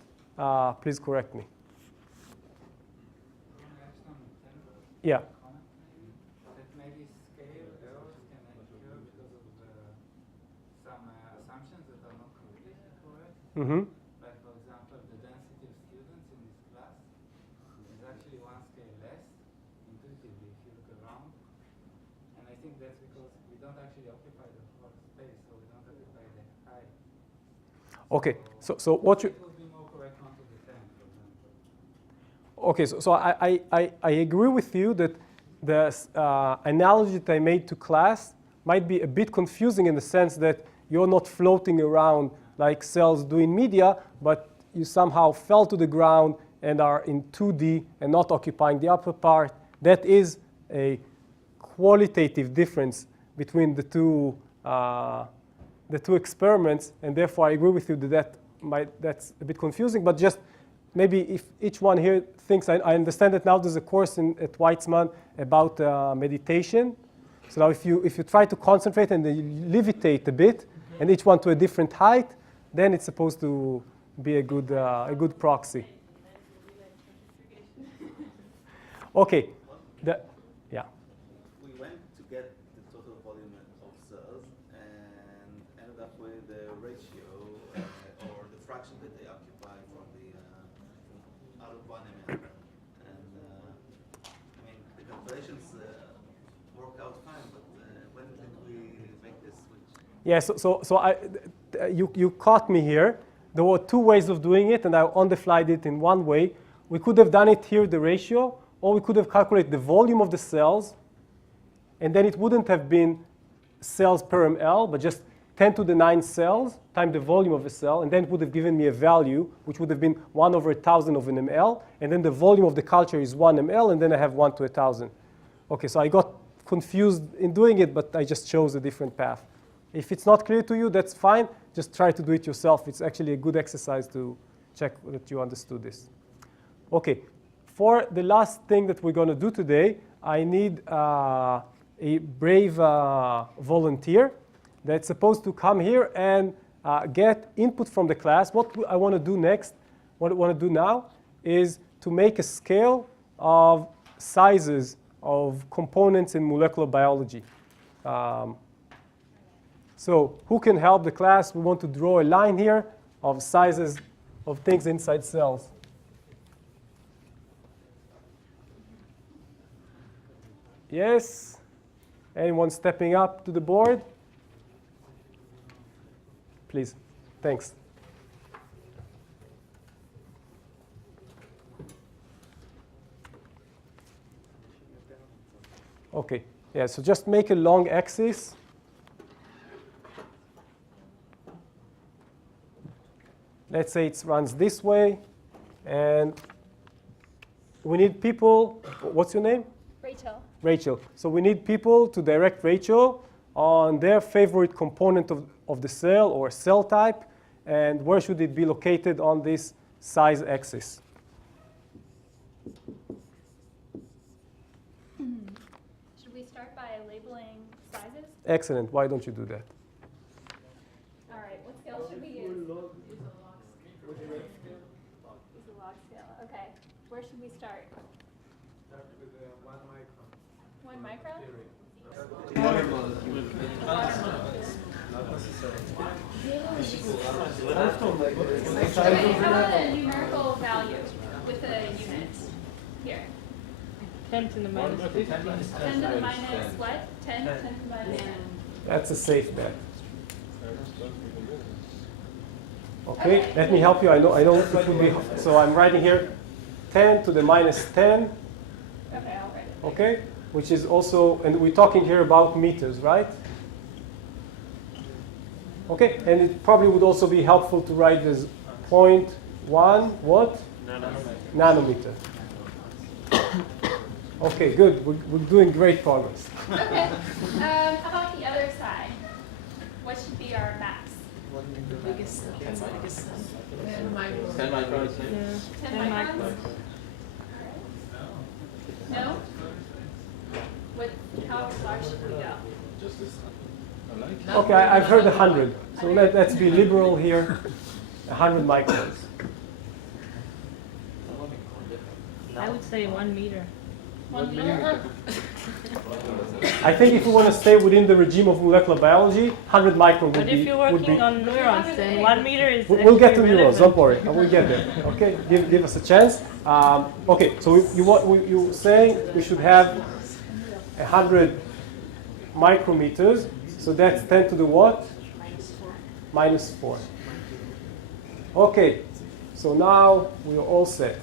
please correct me. Yeah. That maybe scale errors can occur because of some assumptions that are not completely correct. Mm-hmm. Like, for example, the density of students in this class is actually 1 scale less, intuitively, if you look around. And I think that's because we don't actually occupy the whole space, so we don't occupy the height. Okay, so what you... It would be more correct 1 to the 10, for example. Okay, so I agree with you that the analogy that I made to class might be a bit confusing in the sense that you're not floating around like cells do in media, but you somehow fell to the ground and are in 2D and not occupying the upper part. That is a qualitative difference between the two experiments, and therefore I agree with you that that's a bit confusing, but just maybe if each one here thinks, I understand that now there's a course at Weizmann about meditation. So now if you try to concentrate and then you levitate a bit, and each one to a different height, then it's supposed to be a good proxy. Okay, yeah. We went to get the total volume of cells and ended up with the ratio or the fraction that they occupy from the out of 1 ml. And I mean, the calculations work out fine, but when did we make this switch? Yeah, you caught me here. There were 2 ways of doing it, and I on the fly did it in one way. We could have done it here, the ratio, or we could have calculated the volume of the cells, and then it wouldn't have been cells per ml, but just 10 to the 9 cells times the volume of a cell, and then it would have given me a value, which would have been 1 over 1,000 of an ml, and then the volume of the culture is 1 ml, and then I have 1 to 1,000. Okay, so I got confused in doing it, but I just chose a different path. If it's not clear to you, that's fine. Just try to do it yourself. It's actually a good exercise to check that you understood this. Okay, for the last thing that we're going to do today, I need a brave volunteer that's supposed to come here and get input from the class. What I want to do next, what I want to do now, is to make a scale of sizes of components in molecular biology. So who can help the class? We want to draw a line here of sizes of things inside cells. Yes? Anyone stepping up to the board? Please. Thanks. Okay. Yeah, so just make a long axis. Let's say it runs this way. And we need people. What's your name? Rachel. Rachel. So we need people to direct Rachel on their favorite component of the cell or cell type, and where should it be located on this size axis. Should we start by labeling sizes? Excellent. Why don't you do that? All right, what scale should we use? Use a log scale. Okay, where should we start? Start with 1 micron. 1 micron? Okay, how about a numerical value with a unit here? 10 to the minus 15. 10 to the minus what? 10 to the minus 10. That's a safe bet. Okay, let me help you. I know it would be. So I'm writing here 10 to the minus 10. Okay, I'll write it. Okay, which is also, and we're talking here about meters, right? Okay, and it probably would also be helpful to write as 0.1 what? Nanometer. Okay, good. We're doing great progress. Okay. How about the other side? What should be our max? The biggest cell. 10 microns. 10 microns? No? What? How large should we go? Okay, I've heard 100. So let's be liberal here. 100 microns. I would say 1 meter. 1 meter? I think if we want to stay within the regime of molecular biology, 100 micron would be. But if you're working on neurons, then 1 meter is. We'll get to actually neurons. relevant. Don't worry. We'll get there. Okay, give us a chance. Okay, so you saying we should have 100 micrometers. So that's 10 to the what? Minus 4. Okay, so now we are all set.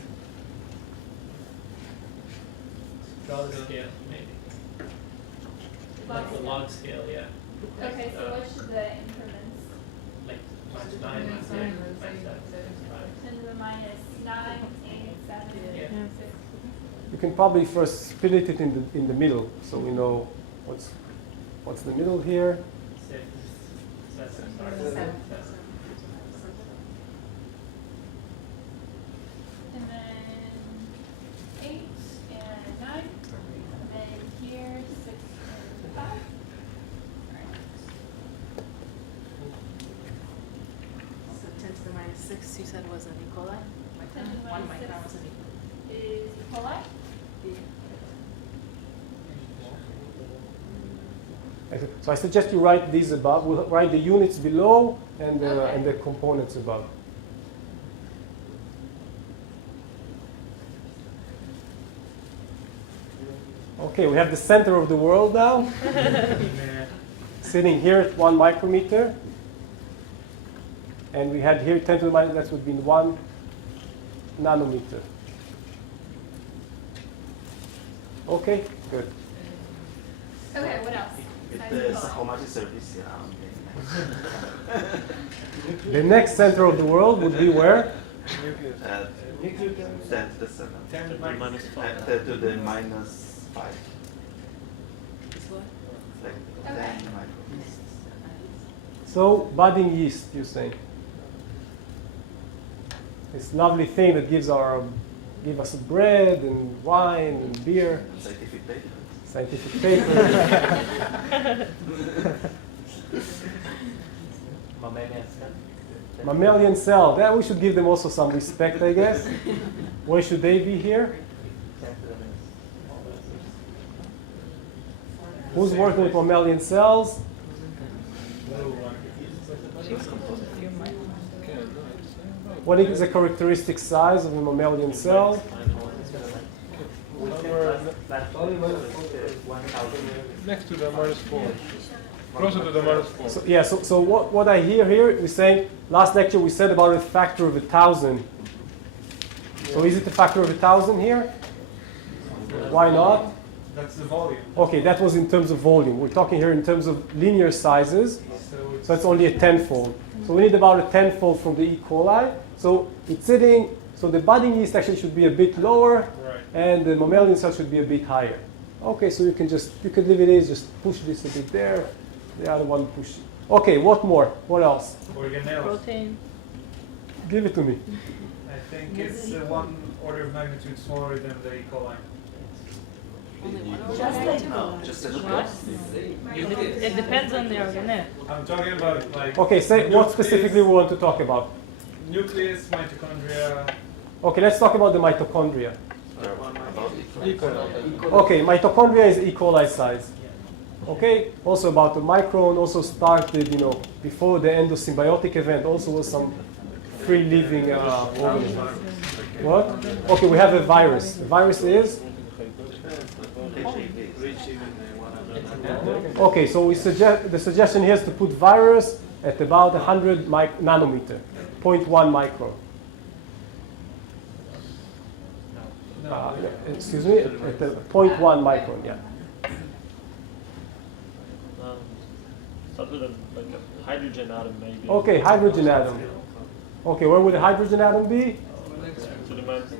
Log scale, maybe. Like the log scale, yeah. Okay, so what should the increments? Like minus 9, minus 6, minus 7, 10 to the minus 9, 8, 7, Yeah. 6. You can probably first split it in the middle, so we know what's the middle here. 6, 7, sorry. 7. And then 8 and 9. And then here 6 and 5. So 10 to the minus 6, you said was an E. coli? 10 to the 1 minus micron 6 was an E. is E. coli. So I suggest you write these above. We'll write the units below and Okay. and the components above. Okay, we have the center of the world now. Sitting here at 1 micrometer. And we had here 10 to the minus, that would be 1 nanometer. Okay, good. Okay, what else? If Size the of ball. Sahomaji service, yeah. The next center of the world would be where? 10 to the 7. 10 to the minus 5. 10 to the minus 5. It's what? It's like Okay. 10 microns. So budding yeast, you're saying. This lovely thing that give us bread and wine and beer. Scientific paper. Scientific paper. Mammalian cell. That we should give them also some respect, I guess. Where should they be here? Who's working with mammalian cells? What is the characteristic size of a mammalian cell? Next to the -4. Closer to the -4. So, yeah, so what I hear here, we're saying, last lecture we said about a factor of 1,000. So is it a factor of 1,000 here? Why not? That's the volume. Okay, that was in terms of volume. We're talking here in terms of linear sizes. So it's only a tenfold. So we need about a tenfold from the E. coli. So it's sitting, so the budding yeast actually should be a bit lower, and the mammalian cell should be a bit higher. Okay, so you can leave it as, just push this a bit there, the other one push. Okay, what more? What else? Organelles. Protein. Give it to me. I think it's 1 order of magnitude smaller than the E. coli. Just like Just a What? It depends on the organelle. I'm talking about like. Okay, say what nucleus, specifically we want to talk about. Nucleus, mitochondria. Okay, let's talk about the mitochondria. E. coli. Okay, mitochondria is E. coli size. Okay, also about the micron, also started, before the endosymbiotic event, also was some free living organism. What? Okay, we have a virus. The virus is? Okay, so the suggestion here is to put virus at about 100 nanometer, 0.1 micron. Excuse me, at the 0.1 micron, yeah. Other than like a hydrogen atom, maybe. Okay, hydrogen atom. Okay, where would the hydrogen atom be? To the minus 10.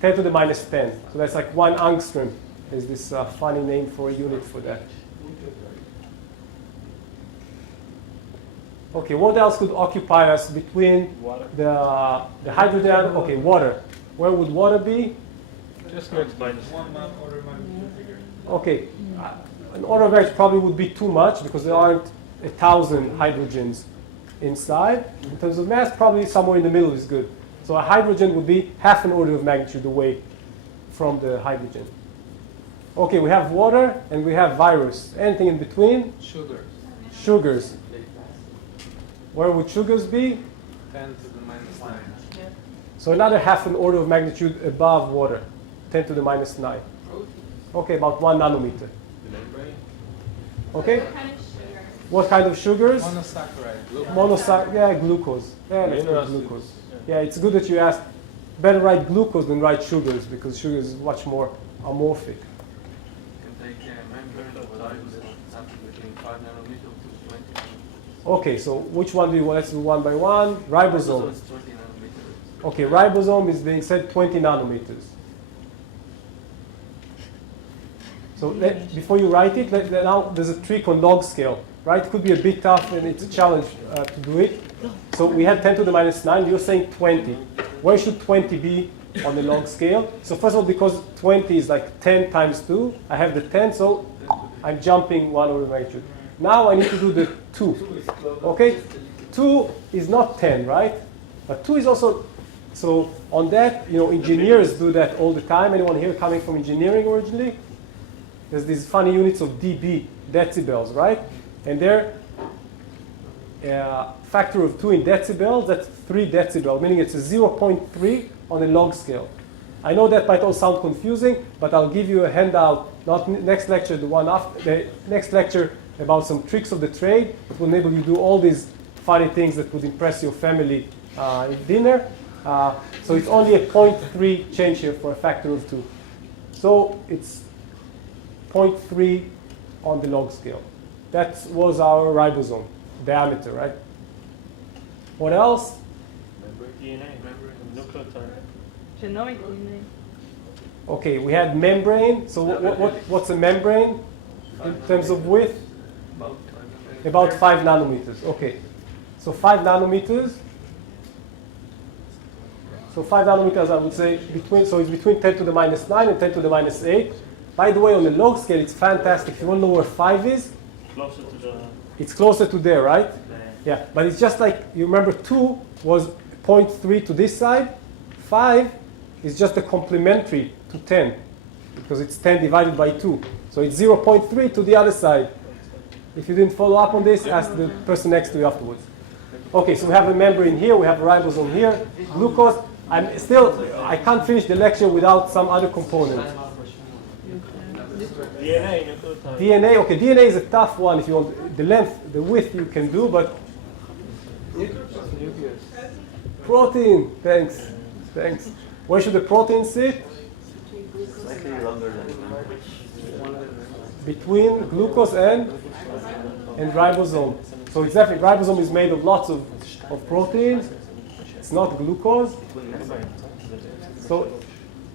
10 to the minus 10. So that's like 1 angstrom. Is this funny name for a unit for that? Okay, what else could occupy us between the hydrogen atom? Okay, water. Where would water be? Just next to it. 1 order of magnitude bigger. Okay, an order of magnitude probably would be too much because there aren't 1,000 hydrogens inside. In terms of mass, probably somewhere in the middle is good. So a hydrogen would be half an order of magnitude away from the hydrogen. Okay, we have water and we have virus. Anything in between? Sugars. Sugars. Where would sugars be? 10 to the minus 9. So another half an order of magnitude above water. 10 to the minus 9. Okay, about 1 nanometer. Okay? What kind of sugar? What kind of sugars? Monosaccharide. Yeah, glucose. Yeah, let's put glucose. Yeah, it's good that you asked. Better write glucose than write sugars because sugars is much more amorphic. You can take membrane of something between 5 nanometers to 20 nanometers. Okay, so which one do you want? Let's do one by one. Ribosome. It's 20 nanometers. Okay, ribosome is being said 20 nanometers. So before you write it, now there's a trick on log scale, right? It could be a bit tough and it's a challenge to do it. So we had 10 to the minus 9, you're saying 20. Where should 20 be on the log scale? So first of all, because 20 is like 10 times 2, I have the 10, so I'm jumping 1 order of magnitude. Now I need to do the 2. Okay? 2 is not 10, right? But 2 is also, so on that, engineers do that all the time. Anyone here coming from engineering originally? There's these funny units of dB, decibels, right? And they're factor of 2 in decibels, that's 3 decibels, meaning it's a 0.3 on a log scale. I know that might all sound confusing, but I'll give you a handout, not next lecture, the one after, the next lecture about some tricks of the trade that will enable you to do all these funny things that would impress your family at dinner. So it's only a 0.3 change here for a factor of 2. So it's 0.3 on the log scale. That was our ribosome diameter, right? What else? DNA, nucleotide. Genomic DNA. Okay, we had membrane. So what's a membrane in terms of width? About 5 nanometers. Okay, so 5 nanometers. So 5 nanometers, I would say, so it's between 10 to the minus 9 and 10 to the minus 8. By the way, on the log scale, it's fantastic. If you want to know where 5 is, Closer to the... it's closer to there, right? Yeah, but it's just like, you remember 2 was 0.3 to this side. 5 is just a complementary to 10, because it's 10 divided by 2. So it's 0.3 to the other side. If you didn't follow up on this, ask the person next to you afterwards. Okay, so we have a membrane here, we have a ribosome here, glucose. I can't finish the lecture without some other component. DNA, nucleotide. DNA, okay, DNA is a tough one. If you want the length, the width you can do, but protein, thanks. Where should the protein sit? Slightly longer than Between glucose and ribosome. So it's definitely, ribosome is made of lots of proteins. It's not glucose. So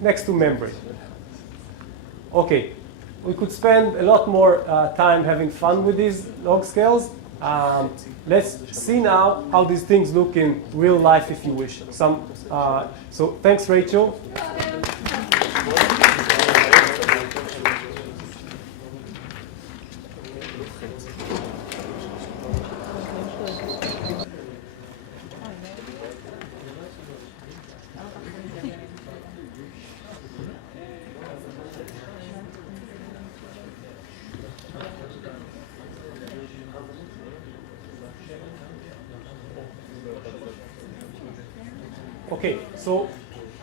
next to membrane. Okay, we could spend a lot more time having fun with these log scales. Let's see now how these things look in real life, if you wish. So thanks, Rachel. Okay, so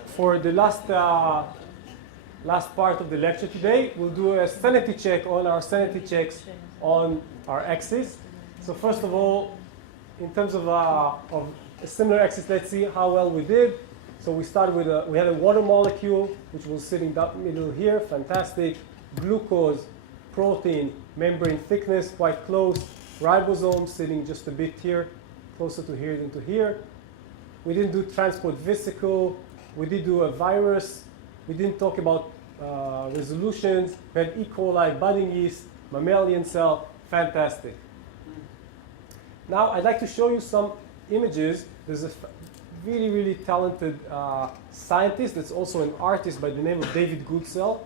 for the last part of the lecture today, we'll do a sanity check on our sanity checks on our axis. So first of all, in terms of a similar axis, let's see how well we did. So we started with we had a water molecule, which was sitting down middle here, fantastic. Glucose, protein, membrane thickness, quite close. Ribosome sitting just a bit here, closer to here than to here. We didn't do transport vesicle. We did do a virus. We didn't talk about resolutions. We had E. coli, budding yeast, mammalian cell. Fantastic. Now I'd like to show you some images. There's a really, really talented scientist that's also an artist by the name of David Goodsell,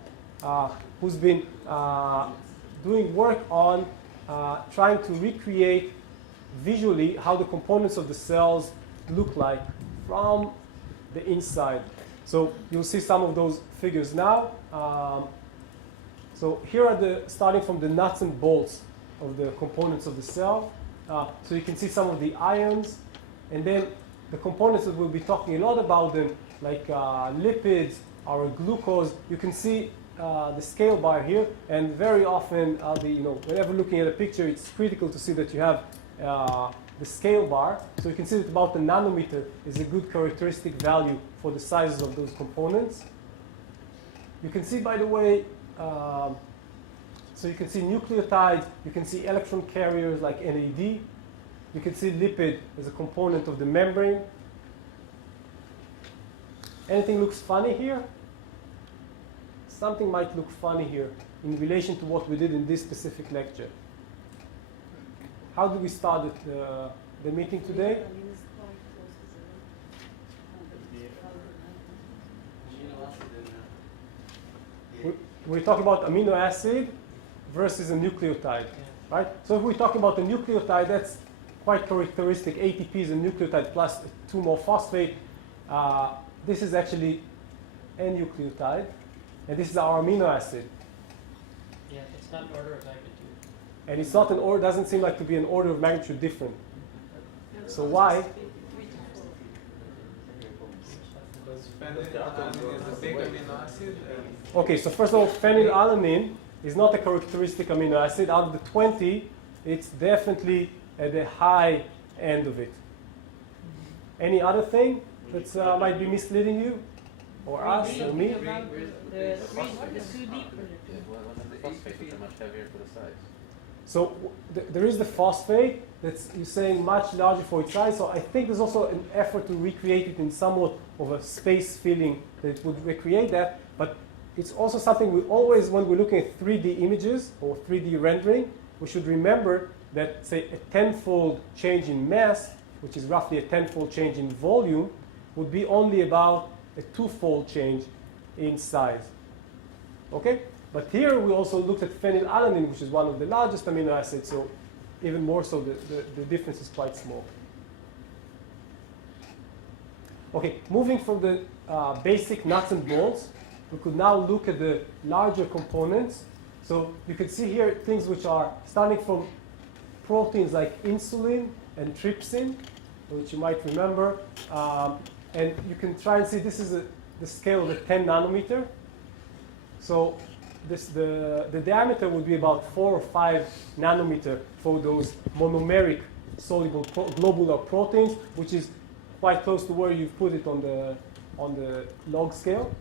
who's been doing work on trying to recreate visually how the components of the cells look like from the inside. So you'll see some of those figures now. So here are starting from the nuts and bolts of the components of the cell. So you can see some of the ions, and then the components that we'll be talking a lot about them, like lipids, our glucose. You can see the scale bar here, and very often, whenever looking at a picture, it's critical to see that you have the scale bar. So you can see that about the nanometer is a good characteristic value for the sizes of those components. You can see, by the way, so you can see nucleotides, you can see electron carriers like NAD. You can see lipid as a component of the membrane. Anything looks funny here? Something might look funny here in relation to what we did in this specific lecture. How do we start the meeting today? We're talking about amino acid versus a nucleotide, right? So if we talk about a nucleotide, that's quite characteristic. ATP is a nucleotide plus 2 more phosphate. This is actually a nucleotide, and this is our amino acid. Yeah, it's not an order of magnitude. And it's not an order, doesn't seem like to be an order of magnitude different. So why? Because phenylalanine is a big amino acid. Okay, so first of all, phenylalanine is not a characteristic amino acid. Out of the 20, it's definitely at the high end of it. Any other thing that might be misleading you or us, or me. The 2D projector. The phosphates are much heavier for the size. So there is the phosphate that's, you're saying, much larger for its size. So I think there's also an effort to recreate it in somewhat of a space feeling that would recreate that. But it's also something we always, when we're looking at 3D images or 3D rendering, we should remember that, say, a tenfold change in mass, which is roughly a tenfold change in volume, would be only about a twofold change in size. Okay? But here we also looked at phenylalanine, which is one of the largest amino acids, so even more so the difference is quite small. Okay, moving from the basic nuts and bolts, we could now look at the larger components. So you can see here things which are starting from proteins like insulin and trypsin, which you might remember. And you can try and see this is the scale of the 10 nanometer. So the diameter would be about 4 or 5 nanometer for those monomeric soluble globular proteins, which is quite close to where you've put it on the log scale.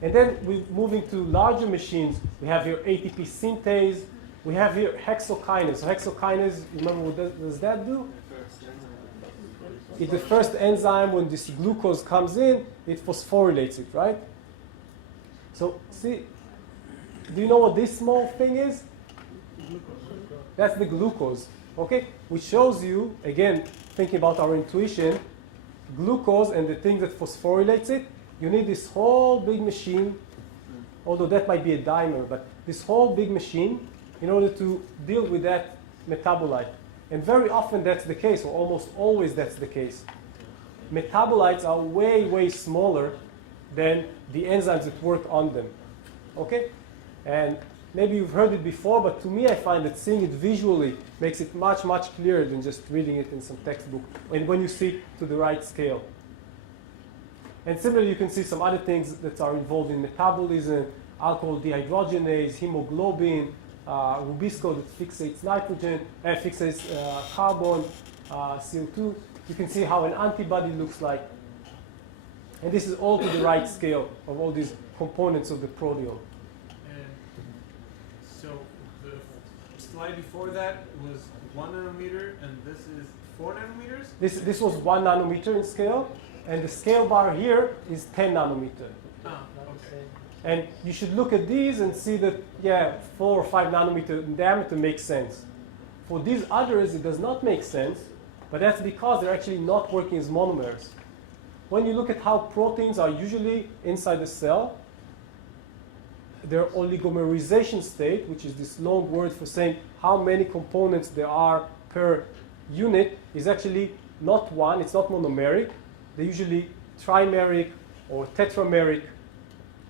And then we're moving to larger machines. We have here ATP synthase. We have here hexokinase. So hexokinase, remember what does that do? It's the first enzyme. When this glucose comes in, it phosphorylates it, right? So see, do you know what this small thing is? That's the glucose, okay? Which shows you, again, thinking about our intuition, glucose and the thing that phosphorylates it, you need this whole big machine, although that might be a dimer, but this whole big machine in order to deal with that metabolite. And very often that's the case, or almost always that's the case. Metabolites are way, way smaller than the enzymes that work on them, okay? And maybe you've heard it before, but to me I find that seeing it visually makes it much, much clearer than just reading it in some textbook, and when you see it to the right scale. And similarly, you can see some other things that are involved in metabolism, alcohol dehydrogenase, hemoglobin, rubisco that fixates nitrogen, fixates carbon, CO2. You can see how an antibody looks like. And this is all to the right scale of all these components of the proteome. So the slide before that was 1 nanometer, and this is 4 nanometers? This was 1 nanometer in scale, and the scale bar here is 10 nanometer. Ah, okay. And you should look at these and see that, yeah, 4 or 5 nanometer in diameter makes sense. For these others, it does not make sense, but that's because they're actually not working as monomers. When you look at how proteins are usually inside the cell, their oligomerization state, which is this long word for saying how many components there are per unit, is actually not one, it's not monomeric. They're usually trimeric or tetrameric.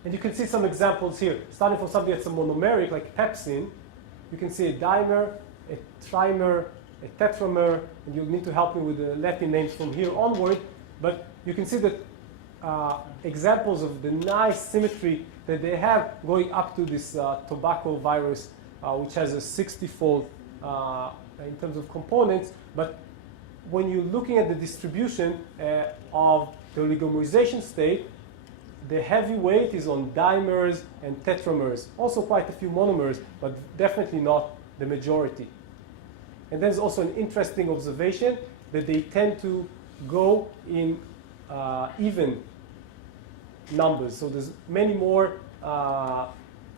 And you can see some examples here. Starting from something that's a monomeric, like pepsin, you can see a dimer, a trimer, a tetramer, and you'll need to help me with the Latin names from here onward. But you can see that examples of the nice symmetry that they have going up to this tobacco virus, which has a 60-fold in terms of components. But when you're looking at the distribution of the oligomerization state, the heavy weight is on dimers and tetramers. Also quite a few monomers, but definitely not the majority. And there's also an interesting observation that they tend to go in even numbers. So there's many more,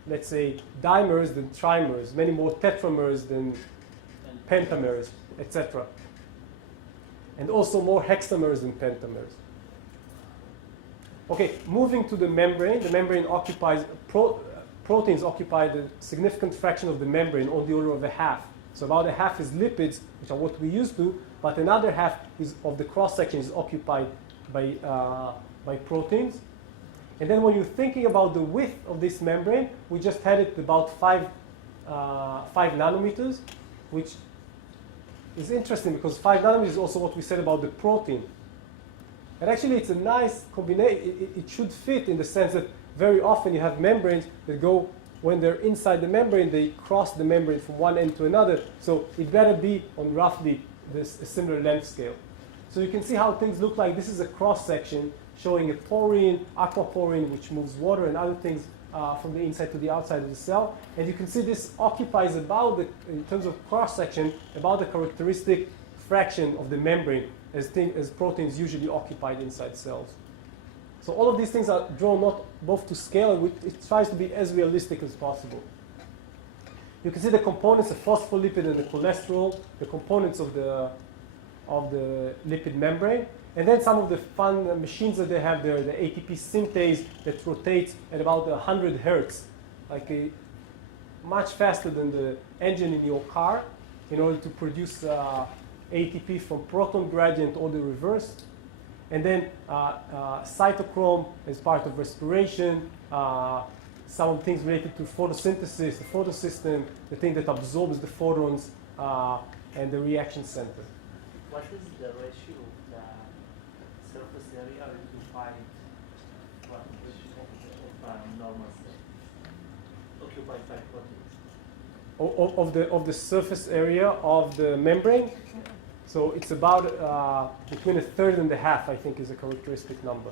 let's say, dimers than trimers, many more tetramers than pentamers, etc. And also more hexamers than pentamers. Okay, moving to the membrane. The membrane occupies, proteins occupy the significant fraction of the membrane, on the order of a half. So about a half is lipids, which are what we used to, but another half of the cross-section is occupied by proteins. And then when you're thinking about the width of this membrane, we just had it about 5 nanometers, which is interesting because 5 nanometers is also what we said about the protein. And actually, it's a nice combination. It should fit in the sense that very often you have membranes that go, when they're inside the membrane, they cross the membrane from one end to another. So it better be on roughly this a similar length scale. So you can see how things look like. This is a cross section showing a porine, aquaporine, which moves water and other things from the inside to the outside of the cell. And you can see this occupies about, in terms of cross-section, about the characteristic fraction of the membrane as proteins usually occupied inside cells. So all of these things are drawn not both to scale, and it tries to be as realistic as possible. You can see the components, the phospholipid and the cholesterol, the components of the lipid membrane. And then some of the fun machines that they have there, the ATP synthase that rotates at about 100 hertz, like much faster than the engine in your car, in order to produce ATP from proton gradient or the reverse. And then cytochrome as part of respiration, some of the things related to photosynthesis, the photosystem, the thing that absorbs the photons, and the reaction center. What is the ratio of the surface area occupied of normal cells, occupied by proteins? Of the surface area of the membrane? So it's about between a third and a half, I think, is a characteristic number.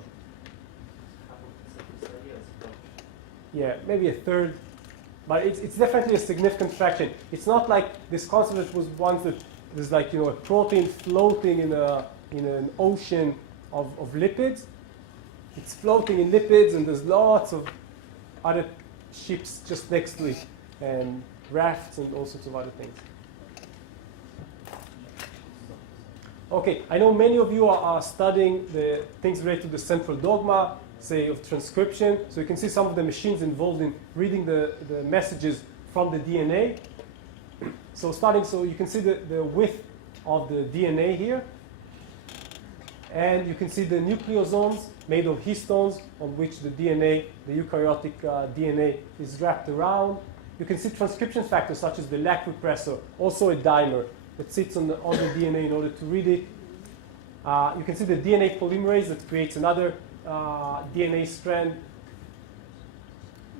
Yeah, maybe a third, but it's definitely a significant fraction. It's not like this concept that was once that there's like, a protein floating in an ocean of lipids. It's floating in lipids, and there's lots of other ships just next to it, and rafts and all sorts of other things. Okay, I know many of you are studying the things related to the central dogma, say, of transcription. So you can see some of the machines involved in reading the messages from the DNA. So you can see the width of the DNA here. And you can see the nucleosomes made of histones on which the DNA, the eukaryotic DNA, is wrapped around. You can see transcription factors such as the lac repressor, also a dimer that sits on the DNA in order to read it. You can see the DNA polymerase that creates another DNA strand.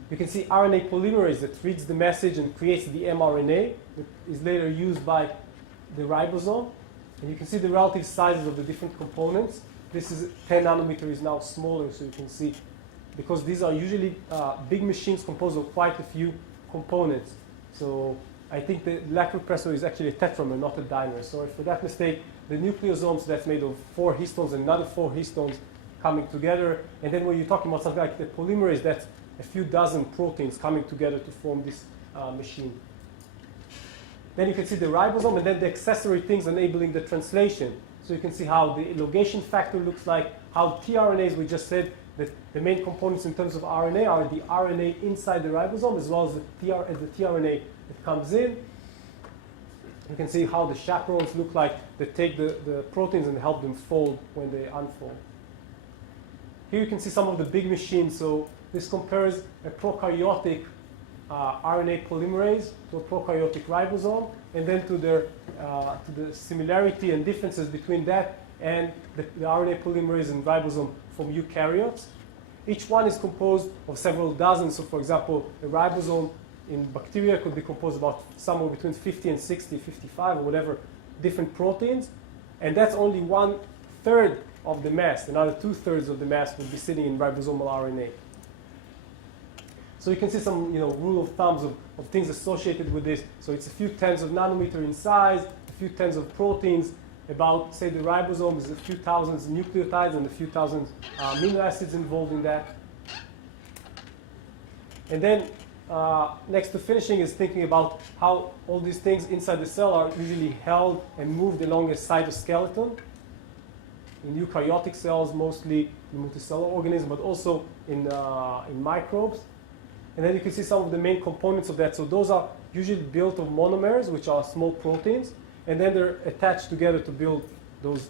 You can see RNA polymerase that reads the message and creates the mRNA that is later used by the ribosome. And you can see the relative sizes of the different components. This is 10 nanometer is now smaller, so you can see, because these are usually big machines composed of quite a few components. So I think the lac repressor is actually a tetramer, not a dimer. Sorry for that mistake. The nucleosomes, that's made of 4 histones and another 4 histones coming together. And then when you're talking about something like the polymerase, that's a few dozen proteins coming together to form this machine. Then you can see the ribosome, and then the accessory things enabling the translation. So you can see how the elongation factor looks like, how tRNAs, we just said that the main components in terms of RNA are the RNA inside the ribosome, as well as the tRNA that comes in. You can see how the chaperones look like that take the proteins and help them fold when they unfold. Here you can see some of the big machines. So this compares a prokaryotic RNA polymerase to a prokaryotic ribosome, and then to the similarity and differences between that and the RNA polymerase and ribosome from eukaryotes. Each one is composed of several dozen. So for example, a ribosome in bacteria could be composed about somewhere between 50 and 60, 55, or whatever, different proteins. And that's only 1/3 of the mass. Another 2/3 of the mass would be sitting in ribosomal RNA. So you can see some rule of thumbs of things associated with this. So it's a few tens of nanometer in size, a few tens of proteins. About, say, the ribosome is a few thousands nucleotides and a few thousand amino acids involved in that. And then next to finishing is thinking about how all these things inside the cell are usually held and moved along a cytoskeleton. In eukaryotic cells, mostly in multicellular organisms, but also in microbes. And then you can see some of the main components of that. So those are usually built of monomers, which are small proteins. And then they're attached together to build those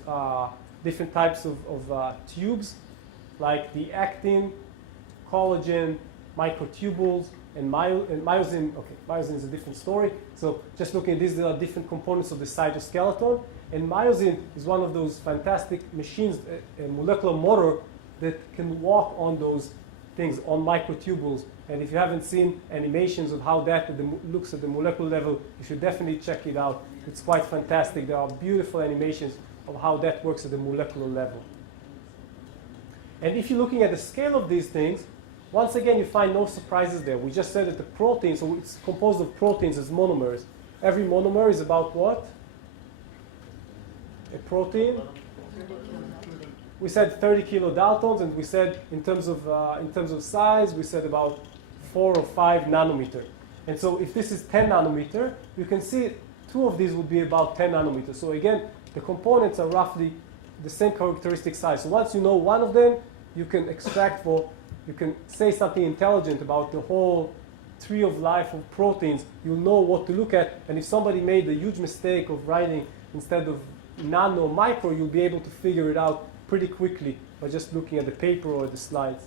different types of tubes, like the actin, collagen, microtubules, and myosin. Okay, myosin is a different story. So just looking at these, there are different components of the cytoskeleton. And myosin is one of those fantastic machines, a molecular motor that can walk on those things, on microtubules. And if you haven't seen animations of how that looks at the molecular level, you should definitely check it out. It's quite fantastic. There are beautiful animations of how that works at the molecular level. And if you're looking at the scale of these things, once again, you find no surprises there. We just said that the protein, so it's composed of proteins as monomers. Every monomer is about what? A protein. We said 30 kilodaltons, and we said in terms of size, we said about 4 or 5 nanometer. And so if this is 10 nanometer, you can see 2 of these would be about 10 nanometers. So again, the components are roughly the same characteristic size. So once you know one of them, you can extract you can say something intelligent about the whole tree of life of proteins. You'll know what to look at. And if somebody made a huge mistake of writing instead of nano or micro, you'll be able to figure it out pretty quickly by just looking at the paper or the slides.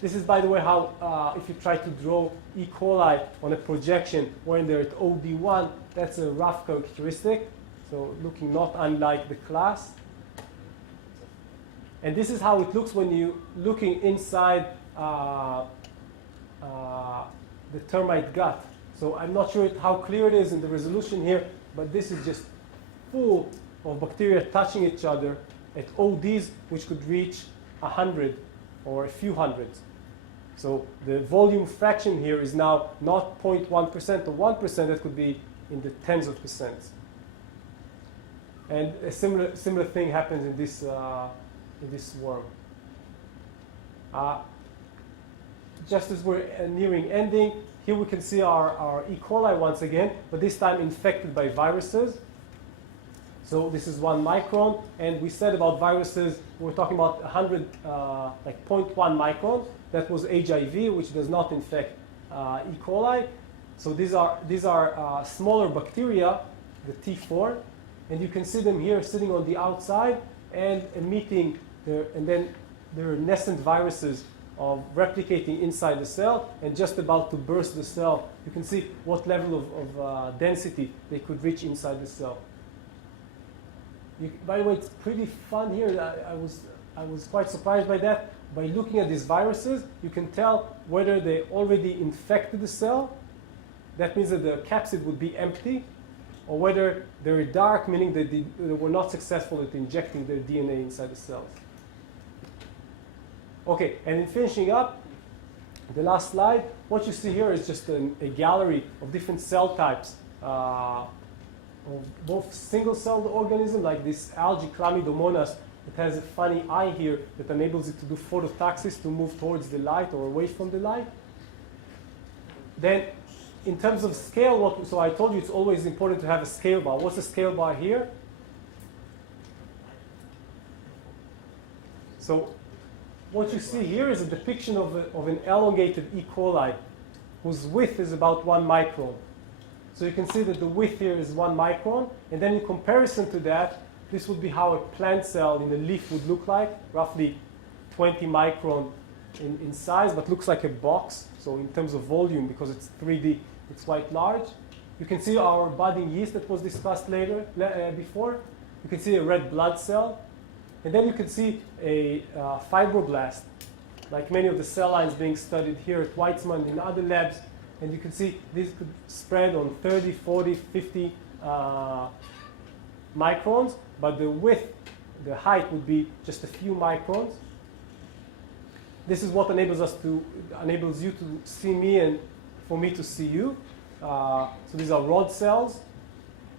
This is, by the way, how if you try to draw E. coli on a projection when they're at OD1, that's a rough characteristic. So looking not unlike the class. And this is how it looks when you're looking inside the termite gut. So I'm not sure how clear it is in the resolution here, but this is just full of bacteria touching each other at ODs, which could reach 100 or a few hundreds. So the volume fraction here is now not 0.1% or 1%, that could be in the tens of percents. And a similar thing happens in this worm. Just as we're nearing ending, here we can see our E. coli once again, but this time infected by viruses. So this is 1 micron, and we said about viruses, we're talking about 100, like 0.1 micron. That was HIV, which does not infect E. coli. So these are smaller bacteria, the T4, and you can see them here sitting on the outside and emitting, and then there are nascent viruses of replicating inside the cell and just about to burst the cell. You can see what level of density they could reach inside the cell. By the way, it's pretty fun here. I was quite surprised by that. By looking at these viruses, you can tell whether they already infected the cell. That means that the capsid would be empty, or whether they're dark, meaning that they were not successful at injecting their DNA inside the cells. Okay, and in finishing up, the last slide, what you see here is just a gallery of different cell types of both single-celled organisms, like this algae Chlamydomonas. It has a funny eye here that enables it to do phototaxis, to move towards the light or away from the light. Then, in terms of scale, so I told you it's always important to have a scale bar. What's the scale bar here? So what you see here is a depiction of an elongated E. coli whose width is about 1 micron. So you can see that the width here is 1 micron, and then in comparison to that, this would be how a plant cell in a leaf would look like, roughly 20 micron in size, but looks like a box. So in terms of volume, because it's 3D, it's quite large. You can see our budding yeast that was discussed before. You can see a red blood cell. And then you can see a fibroblast, like many of the cell lines being studied here at Weizmann in other labs. And you can see these could spread on 30, 40, 50 microns, but the width, the height would be just a few microns. This is what enables you to see me and for me to see you. So these are rod cells.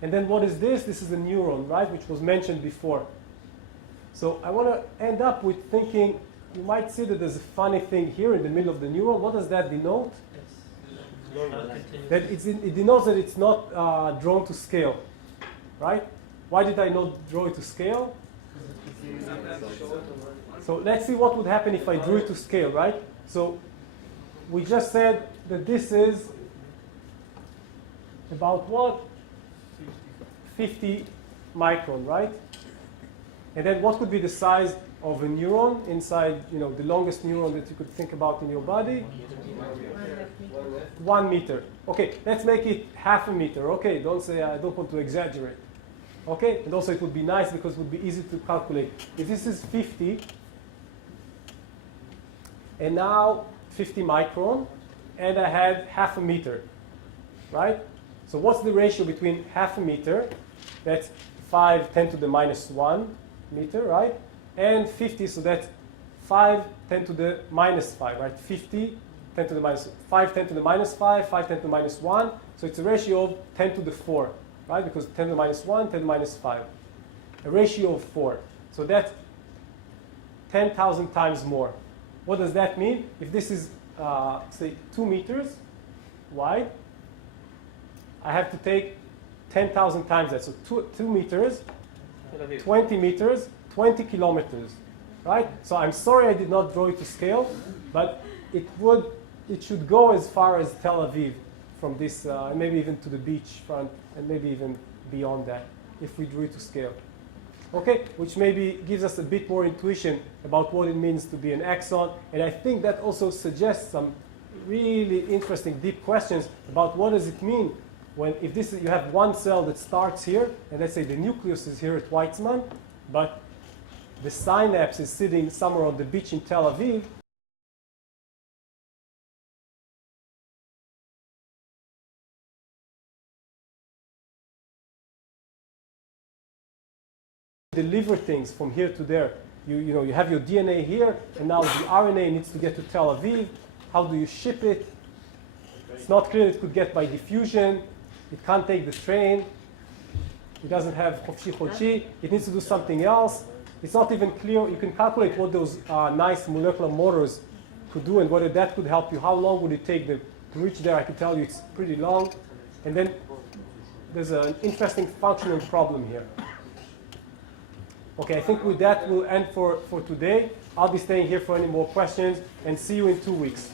And then what is this? This is a neuron, right, which was mentioned before. So I want to end up with thinking, you might see that there's a funny thing here in the middle of the neuron. What does that denote? That it denotes that it's not drawn to scale, right? Why did I not draw it to scale? So let's see what would happen if I drew it to scale, right? So we just said that this is about what? 50 micron, right? And then what could be the size of a neuron inside, the longest neuron that you could think about in your body? 1 meter. Okay, let's make it half a meter. Okay, don't say I don't want to exaggerate. Okay, and also it would be nice because it would be easy to calculate. If this is 50, and now 50 micron, and I had half a meter, right? So what's the ratio between half a meter, that's 10 to the minus 1 meter, right? and 50, so that's 5, 10 to the minus 5, right? 50, 10 to the minus 5, 10 to the minus 5, 5, 10 to the minus 1. So it's a ratio of 10 to the 4, right? Because 10 to the minus 1, 10 to the minus 5. A ratio of 4. So that's 10,000 times more. What does that mean? If this is, say, 2 meters wide, I have to take 10,000 times that. So 2 meters, 20 meters, 20 kilometers, right? So I'm sorry I did not draw it to scale, but it should go as far as Tel Aviv from this, and maybe even to the beach front, and maybe even beyond that, if we drew it to scale. Okay, which maybe gives us a bit more intuition about what it means to be an axon, and I think that also suggests some really interesting, deep questions about what does it mean when, if this is, you have one cell that starts here, and let's say the nucleus is here at Weizmann, but the synapse is sitting somewhere on the beach in Tel Aviv. Deliver things from here to there. You have your DNA here, and now the RNA needs to get to Tel Aviv. How do you ship it? It's not clear it could get by diffusion. It can't take the train. It doesn't have Chofshi Chodshi. It needs to do something else. It's not even clear. You can calculate what those nice molecular motors could do and whether that could help you. How long would it take them to reach there? I can tell you it's pretty long. And then there's an interesting functional problem here. Okay, I think with that we'll end for today. I'll be staying here for any more questions, and see you in 2 weeks.